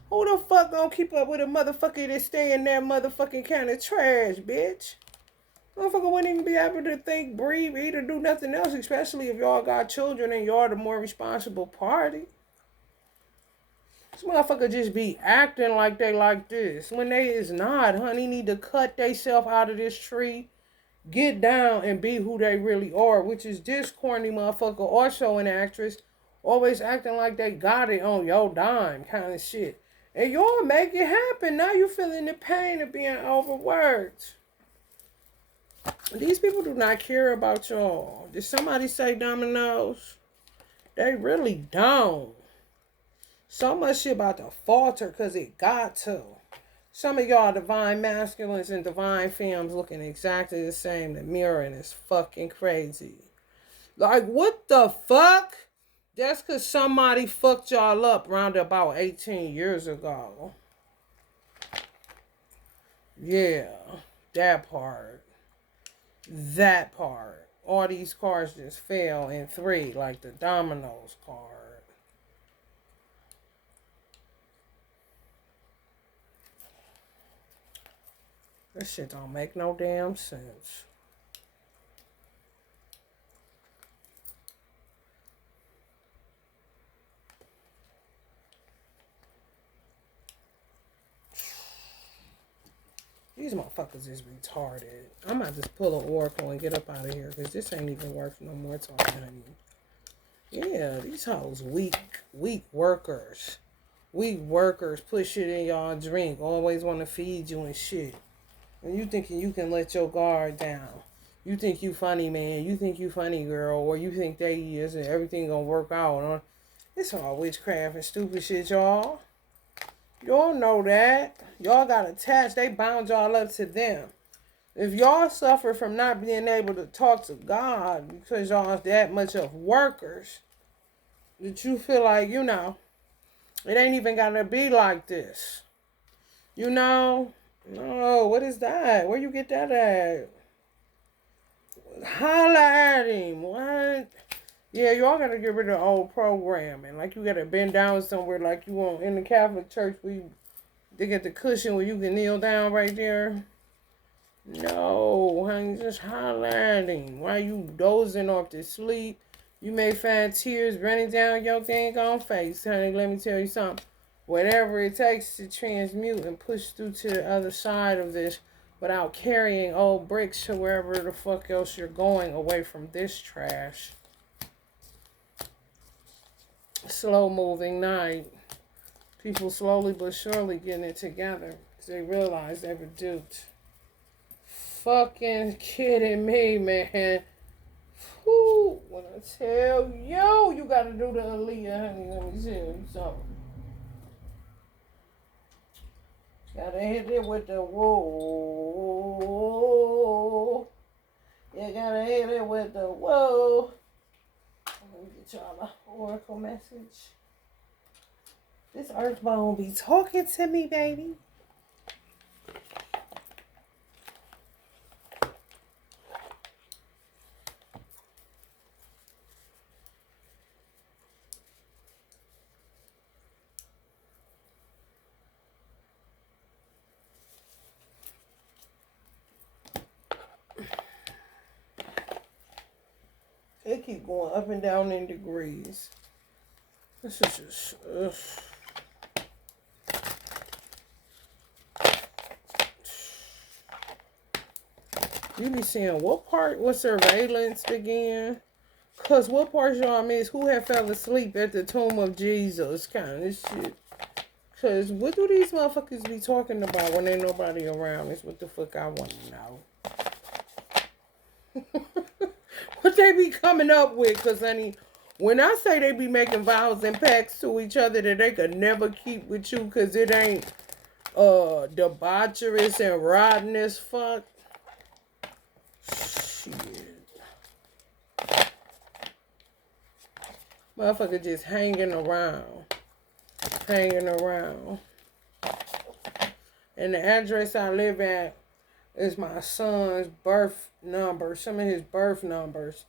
Who the fuck gonna keep up with a motherfucker that stay in that motherfucking kind of trash, bitch? Motherfucker wouldn't even be able to think, breathe, eat, or do nothing else, especially if y'all got children and y'all the more responsible party. This motherfucker just be acting like they like this. When they is not, honey, need to cut theyself out of this tree, get down and be who they really are, which is this corny motherfucker, also an actress, always acting like they got it on your dime kind of shit. And y'all make it happen. Now you feeling the pain of being overworked. These people do not care about y'all. Did somebody say dominoes? They really don't. So much shit about to falter because it got to. Some of y'all divine masculines and divine femmes looking exactly the same. The mirroring is fucking crazy. Like, what the fuck? That's because somebody fucked y'all up around about 18 years ago. Yeah, that part. That part. All these cards just fell in 3, like the dominoes card. This shit don't make no damn sense. These motherfuckers is retarded. I might just pull an oracle and get up out of here because this ain't even worth no more talking, honey. Yeah, these hoes weak workers. Weak workers put shit in y'all drink. Always want to feed you and shit. And you thinking you can let your guard down. You think you funny, man. You think you funny, girl. Or you think they is and everything gonna work out. It's all witchcraft and stupid shit, y'all. Y'all know that. Y'all got attached. They bound y'all up to them. If y'all suffer from not being able to talk to God because y'all that much of workers, that you feel like, it ain't even gotta be like this. No, what is that? Where you get that at? Holla at him. What? Yeah, y'all gotta get rid of the old programming. Like you gotta bend down somewhere like you want in the Catholic Church where they get the cushion where you can kneel down right there. No, honey, just holla at him. While you dozing off to sleep, you may find tears running down your dang on face. Honey, let me tell you something. Whatever it takes to transmute and push through to the other side of this without carrying old bricks to wherever the fuck else you're going away from this trash. Slow moving night. People slowly but surely getting it together because they realize they were duped. Fucking kidding me, man. Whew, when I tell you, you gotta do the Aaliyah, honey, let me tell you something. Gotta hit it with the whoa. You gotta hit it with the whoa. Let me get y'all an oracle message. This earthbone be talking to me, baby. They keep going up and down in degrees. This is just, You be seeing what part was surveillance again? Cause what parts y'all miss? Who had fell asleep at the tomb of Jesus? Kind of shit. Cause what do these motherfuckers be talking about when ain't nobody around? Is what the fuck I want to know. What they be coming up with? Cause honey, when I say they be making vows and pacts to each other that they could never keep with you, cause it ain't debaucherous and rotten as fuck. Shit. Motherfucker just hanging around. And the address I live at is my son's birth number. Some of his birth numbers.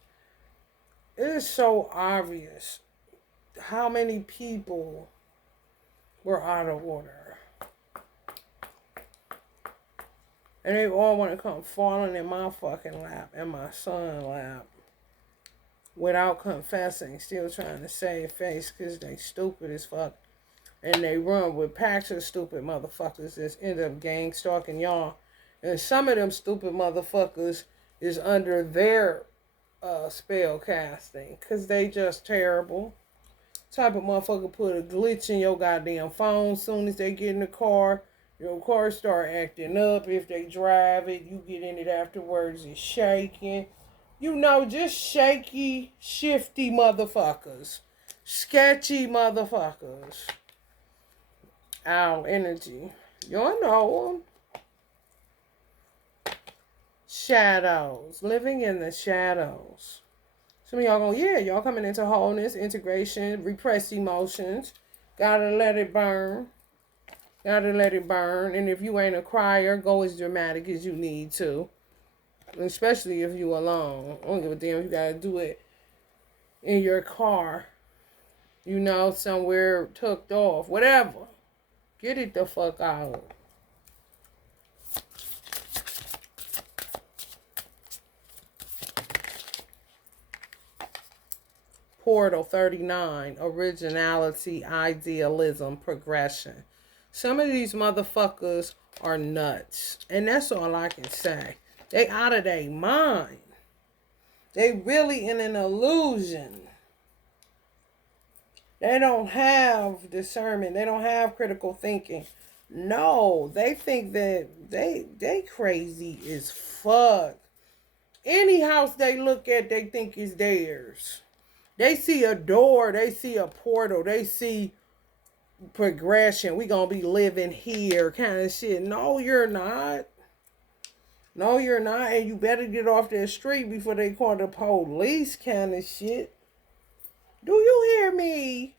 It is so obvious how many people were out of order. And they all want to come falling in my fucking lap and my son's lap. Without confessing, still trying to save face because they stupid as fuck. And they run with packs of stupid motherfuckers that end up gang stalking y'all. And some of them stupid motherfuckers is under their spell casting because they just terrible. Type of motherfucker put a glitch in your goddamn phone soon as they get in the car. Your car start acting up. If they drive it, you get in it afterwards, it's shaking. You know, just shaky, shifty motherfuckers. Sketchy motherfuckers. Owl energy. Y'all know them. Shadows. Living in the shadows. Some of y'all going, yeah, y'all coming into wholeness, integration, repressed emotions. Gotta let it burn. Gotta let it burn. And if you ain't a crier, go as dramatic as you need to. Especially if you alone. I don't give a damn if you gotta do it in your car. You know, somewhere tucked off. Whatever. Get it the fuck out. Portal 39. Originality, idealism, progression. Some of these motherfuckers are nuts. And that's all I can say. They out of their mind. They really in an illusion. They don't have discernment. They don't have critical thinking. No, they think that they crazy as fuck. Any house they look at, they think is theirs. They see a door. They see a portal. They see progression. We gonna be living here kind of shit. No, you're not. No, you're not, and you better get off that street before they call the police kind of shit. Do you hear me?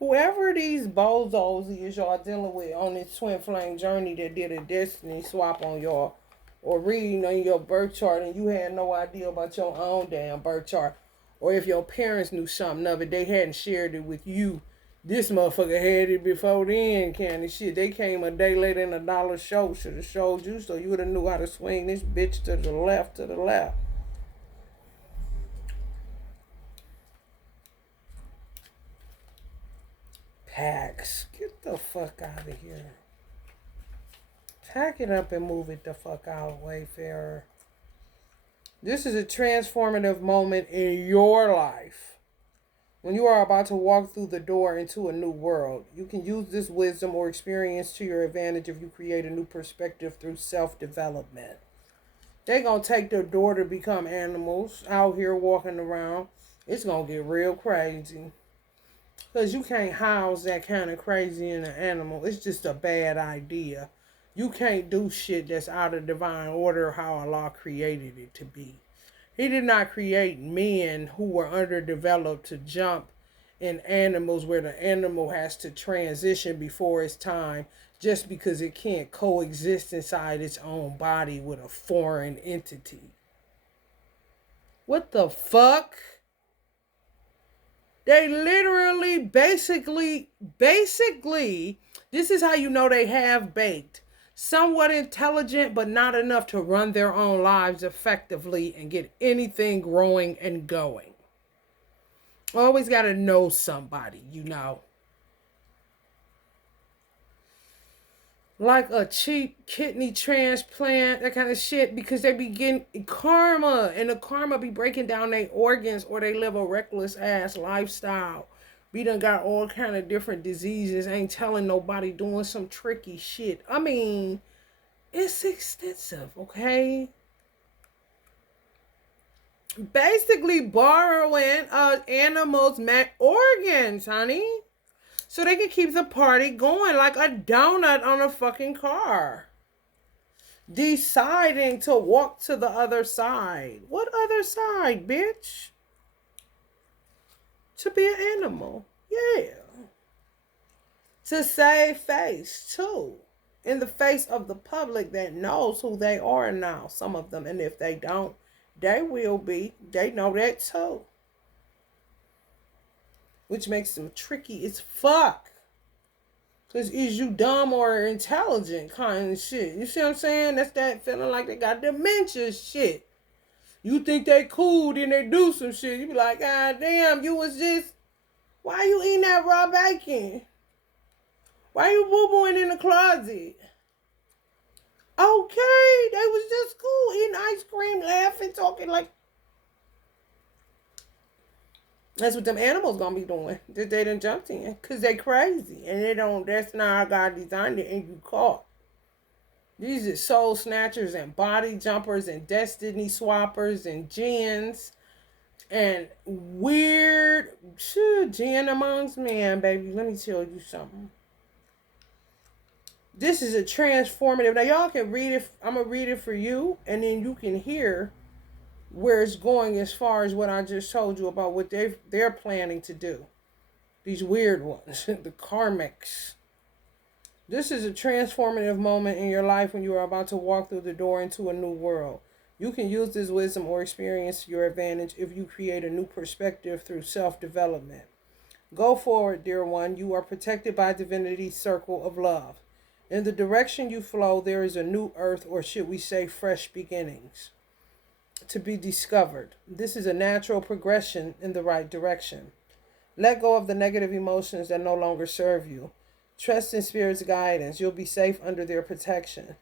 Whoever these bozos is y'all dealing with on this twin flame journey that did a destiny swap on y'all, or reading on your birth chart and you had no idea about your own damn birth chart, or if your parents knew something of it, they hadn't shared it with you. This motherfucker had it before then, kind of shit. They came a day later in a dollar show. Should have showed you so you would have knew how to swing this bitch to the left, to the left. Packs. Get the fuck out of here. Pack it up and move it the fuck out, Wayfarer. This is a transformative moment in your life. When you are about to walk through the door into a new world, you can use this wisdom or experience to your advantage if you create a new perspective through self-development. They gonna take their door to become animals out here walking around. It's gonna get real crazy. Because you can't house that kind of crazy in an animal. It's just a bad idea. You can't do shit that's out of divine order how Allah created it to be. He did not create men who were underdeveloped to jump in animals where the animal has to transition before its time just because it can't coexist inside its own body with a foreign entity. What the fuck? They literally, basically, this is how you know they have baked. Somewhat intelligent, but not enough to run their own lives effectively and get anything growing and going. Always got to know somebody, you know. Like a cheap kidney transplant, that kind of shit, because they be getting karma, and the karma be breaking down their organs, or they live a reckless ass lifestyle. We done got all kind of different diseases, ain't telling nobody, doing some tricky shit. I mean, it's extensive, okay? Basically borrowing animals' organs, honey. So they can keep the party going like a donut on a fucking car. Deciding to walk to the other side. What other side, bitch? To be an animal. Yeah. To save face, too. In the face of the public that knows who they are now, some of them. And if they don't, they will be. They know that, too. Which makes them tricky as fuck. Because is you dumb or intelligent kind of shit. You see what I'm saying? That's that feeling like they got dementia shit. You think they cool, then they do some shit. You be like, God damn, you was just... Why you eating that raw bacon? Why you boo-booing in the closet? Okay, they was just cool, eating ice cream, laughing, talking like... That's what them animals gonna be doing. That they done jumped in. Cause they crazy. And they don't, that's not how God designed it, and you caught. These are soul snatchers and body jumpers and destiny swappers and jinns. And weird jinn amongst men, baby. Let me tell you something. This is a transformative. Now y'all can read it. I'm gonna read it for you, and then you can hear where it's going as far as what I just told you about what they're planning to do. These weird ones, the karmics. This is a transformative moment in your life when you are about to walk through the door into a new world. You can use this wisdom or experience to your advantage if you create a new perspective through self-development. Go forward, dear one. You are protected by divinity's circle of love. In the direction you flow, there is a new earth, or should we say fresh beginnings, to be discovered. This is a natural progression in the right direction. Let go of the negative emotions that no longer serve you. Trust in Spirit's guidance. You'll be safe under their protection.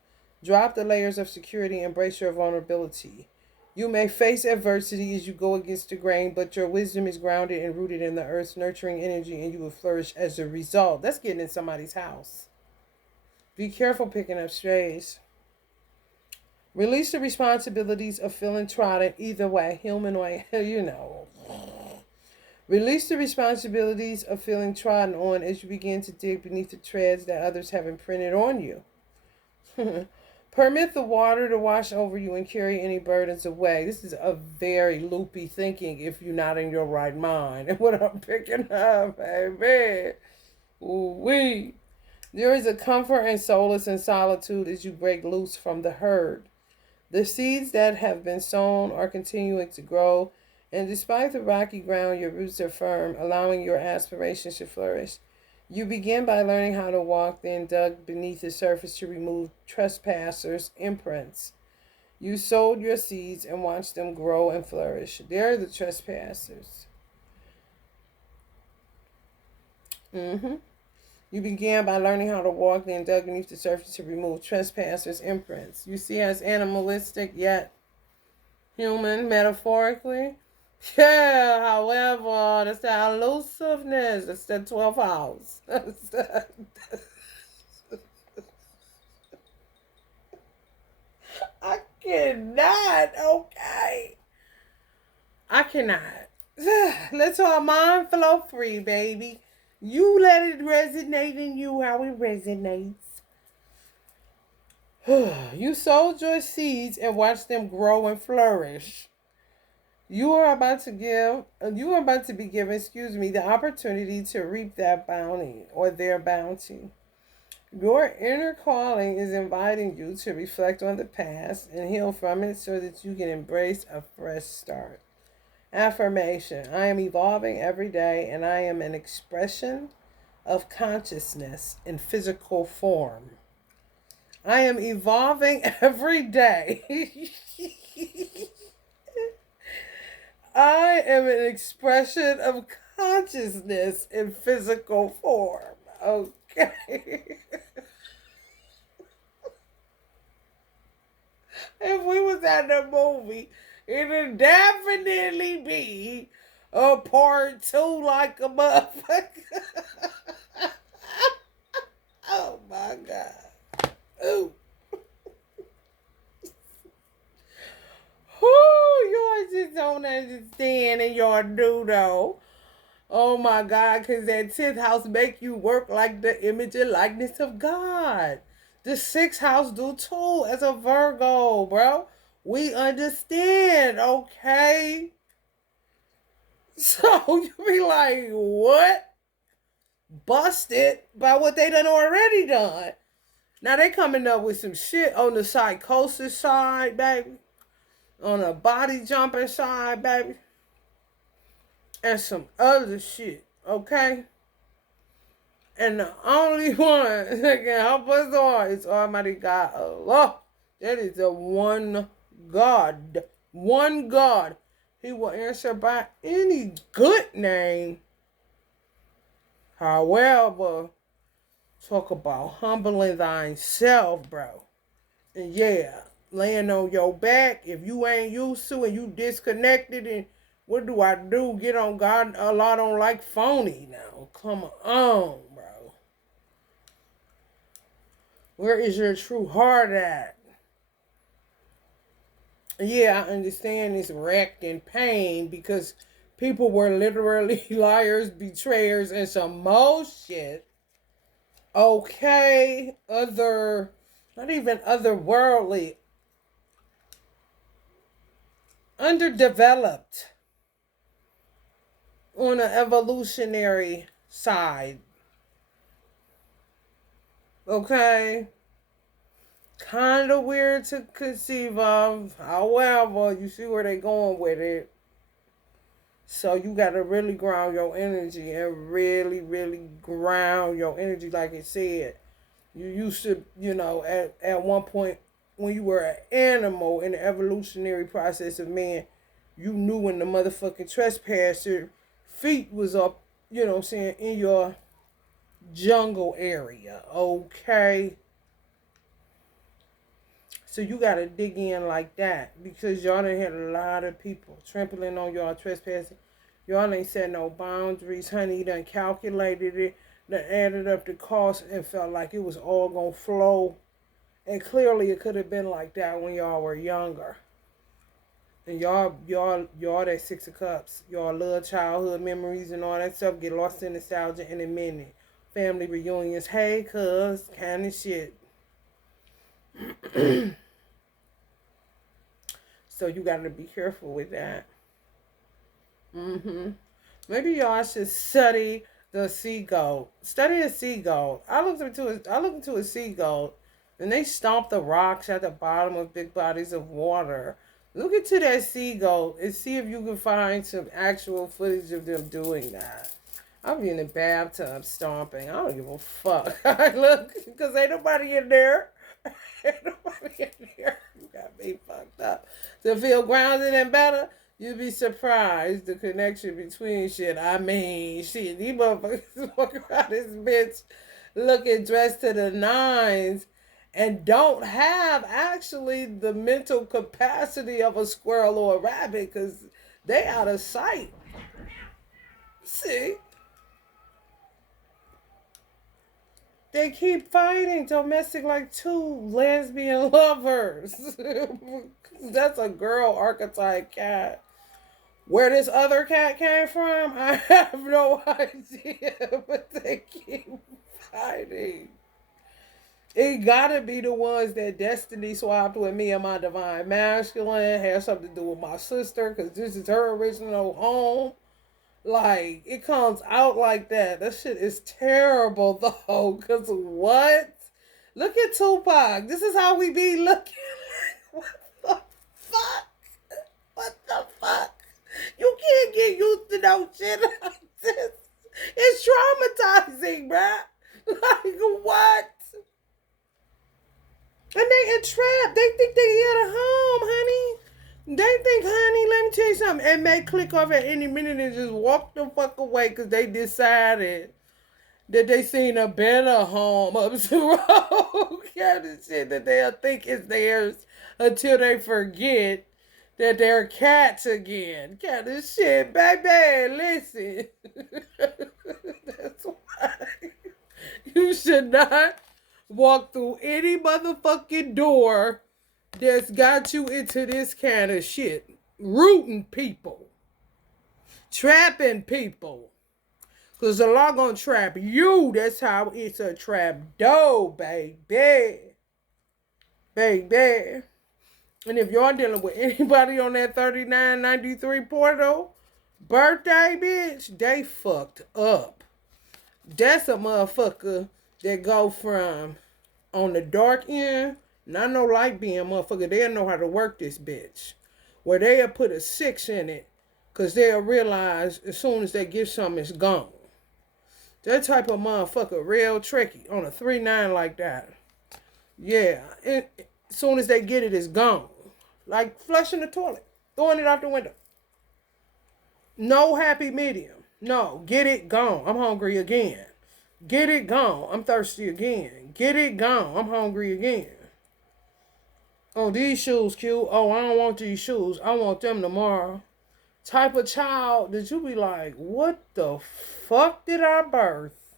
Drop the layers of security. Embrace your vulnerability. You may face adversity as you go against the grain, but your wisdom is grounded and rooted in the earth's nurturing energy, and you will flourish as a result. That's getting in somebody's house. Be careful picking up strays. Release the responsibilities of feeling trodden either way, human way, you know. Release the responsibilities of feeling trodden on as you begin to dig beneath the treads that others have imprinted on you. Permit the water to wash over you and carry any burdens away. This is a very loopy thinking if you're not in your right mind. And what I'm picking up, baby. Ooh-wee. There is a comfort and solace in solitude as you break loose from the herd. The seeds that have been sown are continuing to grow, and despite the rocky ground, your roots are firm, allowing your aspirations to flourish. You begin by learning how to walk, then dug beneath the surface to remove trespassers' imprints. You sowed your seeds and watched them grow and flourish. They're the trespassers. You began by learning how to walk, then dug beneath the surface to remove trespassers' imprints. You see how it's animalistic yet human, metaphorically? Yeah, however, that's the elusiveness. That's the 12th house. I cannot, okay? I cannot. Let's all mind flow free, baby. You let it resonate in you how it resonates. You sowed your seeds and watched them grow and flourish. You are about to be given, the opportunity to reap that bounty or their bounty. Your inner calling is inviting you to reflect on the past and heal from it so that you can embrace a fresh start. Affirmation: I am evolving every day and I am an expression of consciousness in physical form. I am evolving every day. I am an expression of consciousness in physical form. Okay. If we was at the movie, it'd definitely be a part two like a motherfucker. Oh my God. Ooh. Whoo, y'all just don't understand and y'all do though. Oh my God, because that 10th house make you work like the image and likeness of God. The 6th house do too as a Virgo, bro. We understand, okay? So you be like, what? Busted by what they done already done. Now they coming up with some shit on the psychosis side, baby. On the body jumping side, baby. And some other shit, okay? And the only one that can help us all is Almighty God Allah. That is the one God. One God. He will answer by any good name. However, talk about humbling thyself, bro. And yeah, laying on your back. If you ain't used to and you disconnected and what do I do? Get on God. Allah don't like phony now. Come on, bro. Where is your true heart at? Yeah, I understand it's wrecked in pain because people were literally liars, betrayers, and some more shit. Okay, not even otherworldly, underdeveloped on an evolutionary side. Okay? Kind of weird to conceive of. However, you see where they going with it. So you got to really ground your energy and really, really ground your energy. Like it said, you used to, at one point when you were an animal in the evolutionary process of man, you knew when the motherfucking trespasser feet was up, in your jungle area. Okay. So you gotta dig in like that because y'all done had a lot of people trampling on y'all trespassing. Y'all ain't set no boundaries, honey. You done calculated it, done added up the cost and felt like it was all gonna flow. And clearly it could have been like that when y'all were younger. And y'all that 6 of Cups. Y'all love childhood memories and all that stuff. Get lost in nostalgia in a minute. Family reunions. Hey, cuz, kind of shit. So you got to be careful with that. Maybe y'all should study the seagull. Study a seagull. I looked into a seagull, and they stomp the rocks at the bottom of big bodies of water. Look into that seagull and see if you can find some actual footage of them doing that. I'll be in the bathtub stomping. I don't give a fuck. I look, because ain't nobody in there. Ain't nobody in there. You got me fucked up. To feel grounded and better, you'd be surprised the connection between shit. I mean, shit, these motherfuckers walk around this bitch looking dressed to the nines and don't have actually the mental capacity of a squirrel or a rabbit because they out of sight. See? They keep fighting domestic like two lesbian lovers. That's a girl archetype cat. Where this other cat came from, I have no idea, but they keep fighting. It gotta be the ones that destiny swapped with me and my divine masculine, has something to do with my sister, because this is her original home. Like, it comes out like that. That shit is terrible, though, because what? Look at Tupac. This is how we be looking. What the fuck? What the fuck? You can't get used to no shit like this. It's traumatizing, bruh. Like, what? And they entrapped. They think they at a home, honey. They think, honey, let me tell you something. And may click off at any minute and just walk the fuck away because they decided that they seen a better home up the road. Kind of shit that they'll think is theirs until they forget that they're cats again. Kind of shit. Baby, listen. That's why you should not walk through any motherfucking door that's got you into this kind of shit. Rooting people. Trapping people. Because the law gonna trap you. That's how it's a trap door, baby. Baby. And if y'all dealing with anybody on that 3993 portal, birthday, bitch, they fucked up. That's a motherfucker that go from on the dark end, not no light beam motherfucker, they'll know how to work this bitch. Where they'll put a 6 in it, because they'll realize as soon as they get something, it's gone. That type of motherfucker, real tricky, on a 3-9 like that. Yeah, as soon as they get it, it's gone. Like flushing the toilet, throwing it out the window. No happy medium. No, get it, gone. I'm hungry again. Get it, gone. I'm thirsty again. Get it, gone. I'm hungry again. Oh, these shoes cute. Oh, I don't want these shoes. I want them tomorrow. Type of child that you be like, what the fuck did I birth?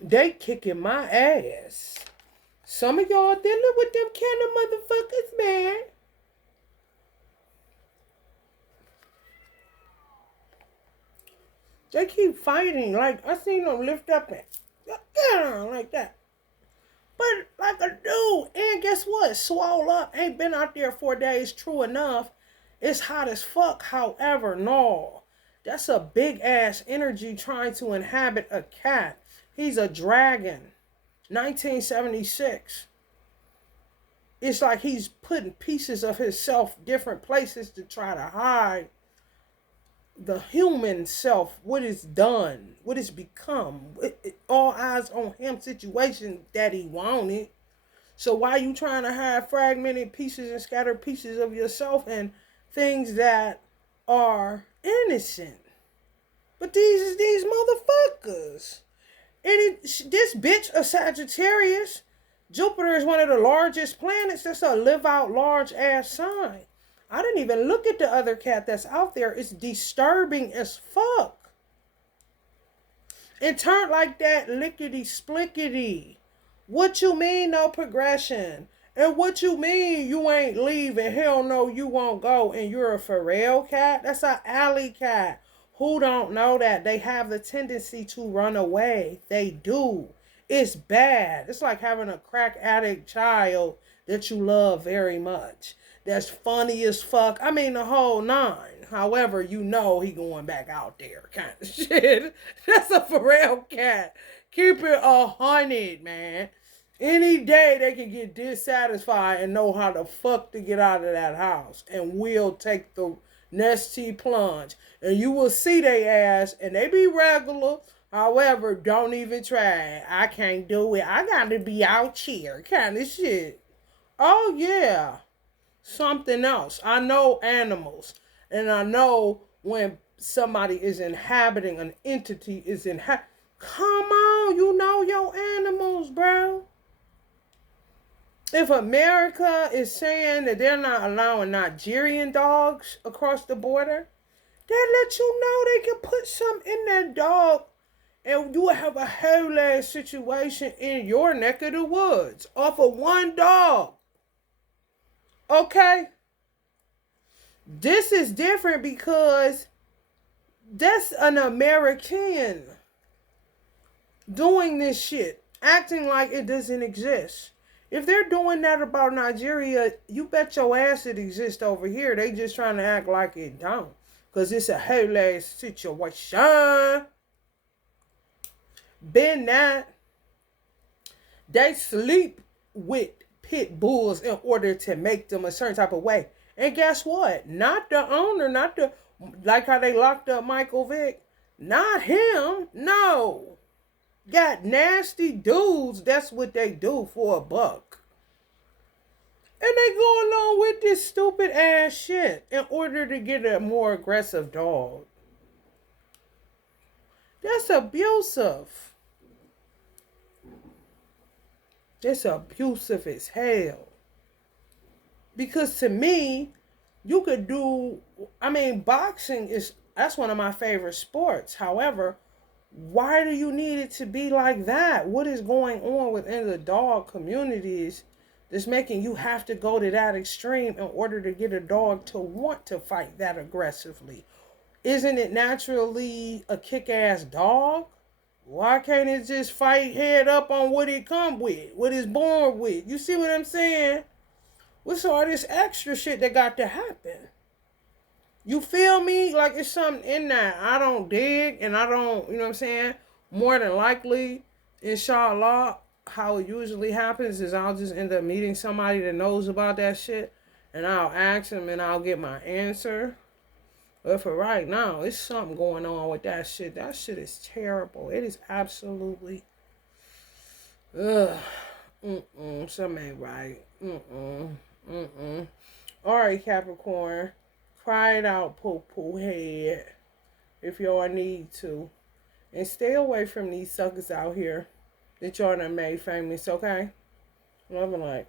They kicking my ass. Some of y'all dealing with them kind of motherfuckers, man. They keep fighting. Like, I seen them lift up and get on like that. But like a dude, and guess what? Swole up. Ain't been out there 4 days. True enough. It's hot as fuck. However, no. That's a big ass energy trying to inhabit a cat. He's a dragon. 1976. It's like he's putting pieces of himself different places to try to hide the human self, what is done, what it's become. All eyes on him situation that he wanted. So why you trying to hide fragmented pieces and scattered pieces of yourself and things that are innocent? But these motherfuckers. And this bitch, a Sagittarius, Jupiter is one of the largest planets. That's a live out large ass sign. I didn't even look at the other cat that's out there. It's disturbing as fuck. And turn like that lickety splickety. What you mean no progression? And what you mean you ain't leaving? Hell no, you won't go. And you're a feral cat? That's an alley cat. Who don't know that? They have the tendency to run away. They do. It's bad. It's like having a crack addict child that you love very much. That's funny as fuck. I mean, the whole 9. However, you know he going back out there kind of shit. That's a feral cat. Keep it 100, man. Any day they can get dissatisfied and know how the fuck to get out of that house. And will take the nasty plunge. And you will see they ass and they be regular. However, don't even try. I can't do it. I got to be out here kind of shit. Oh, yeah. Something else. I know animals. And I know when somebody is inhabiting, an entity is come on, you know your animals, bro. If America is saying that they're not allowing Nigerian dogs across the border, that let you know they can put some in that dog and you will have a whole ass situation in your neck of the woods off of one dog. Okay? This is different because that's an American doing this shit, acting like it doesn't exist. If they're doing that about Nigeria, you bet your ass it exists over here. They just trying to act like it don't. Because it's a hilarious situation. Been that. They sleep with pit bulls in order to make them a certain type of way. And guess what? Not the owner, not the, like how they locked up Michael Vick. Not him. No. Got nasty dudes. That's what they do for a buck. And they go along with this stupid ass shit in order to get a more aggressive dog. That's abusive. That's abusive as hell. Because to me, you could do, I mean, boxing is, that's one of my favorite sports. However, why do you need it to be like that? What is going on within the dog communities that's making you have to go to that extreme in order to get a dog to want to fight that aggressively? Isn't it naturally a kick-ass dog? Why can't it just fight head up on what it come with, what it's born with? You see what I'm saying? What's all this extra shit that got to happen? You feel me? Like it's something in that I don't dig, and I don't, you know what I'm saying? More than likely, inshallah, how it usually happens is I'll just end up meeting somebody that knows about that shit, and I'll ask them and I'll get my answer. But for right now, it's something going on with that shit. That shit is terrible. It is absolutely, ugh, something ain't right. All right, Capricorn. Cry it out, poo-poo head, if y'all need to. And stay away from these suckers out here that y'all done made famous, okay? Love and light.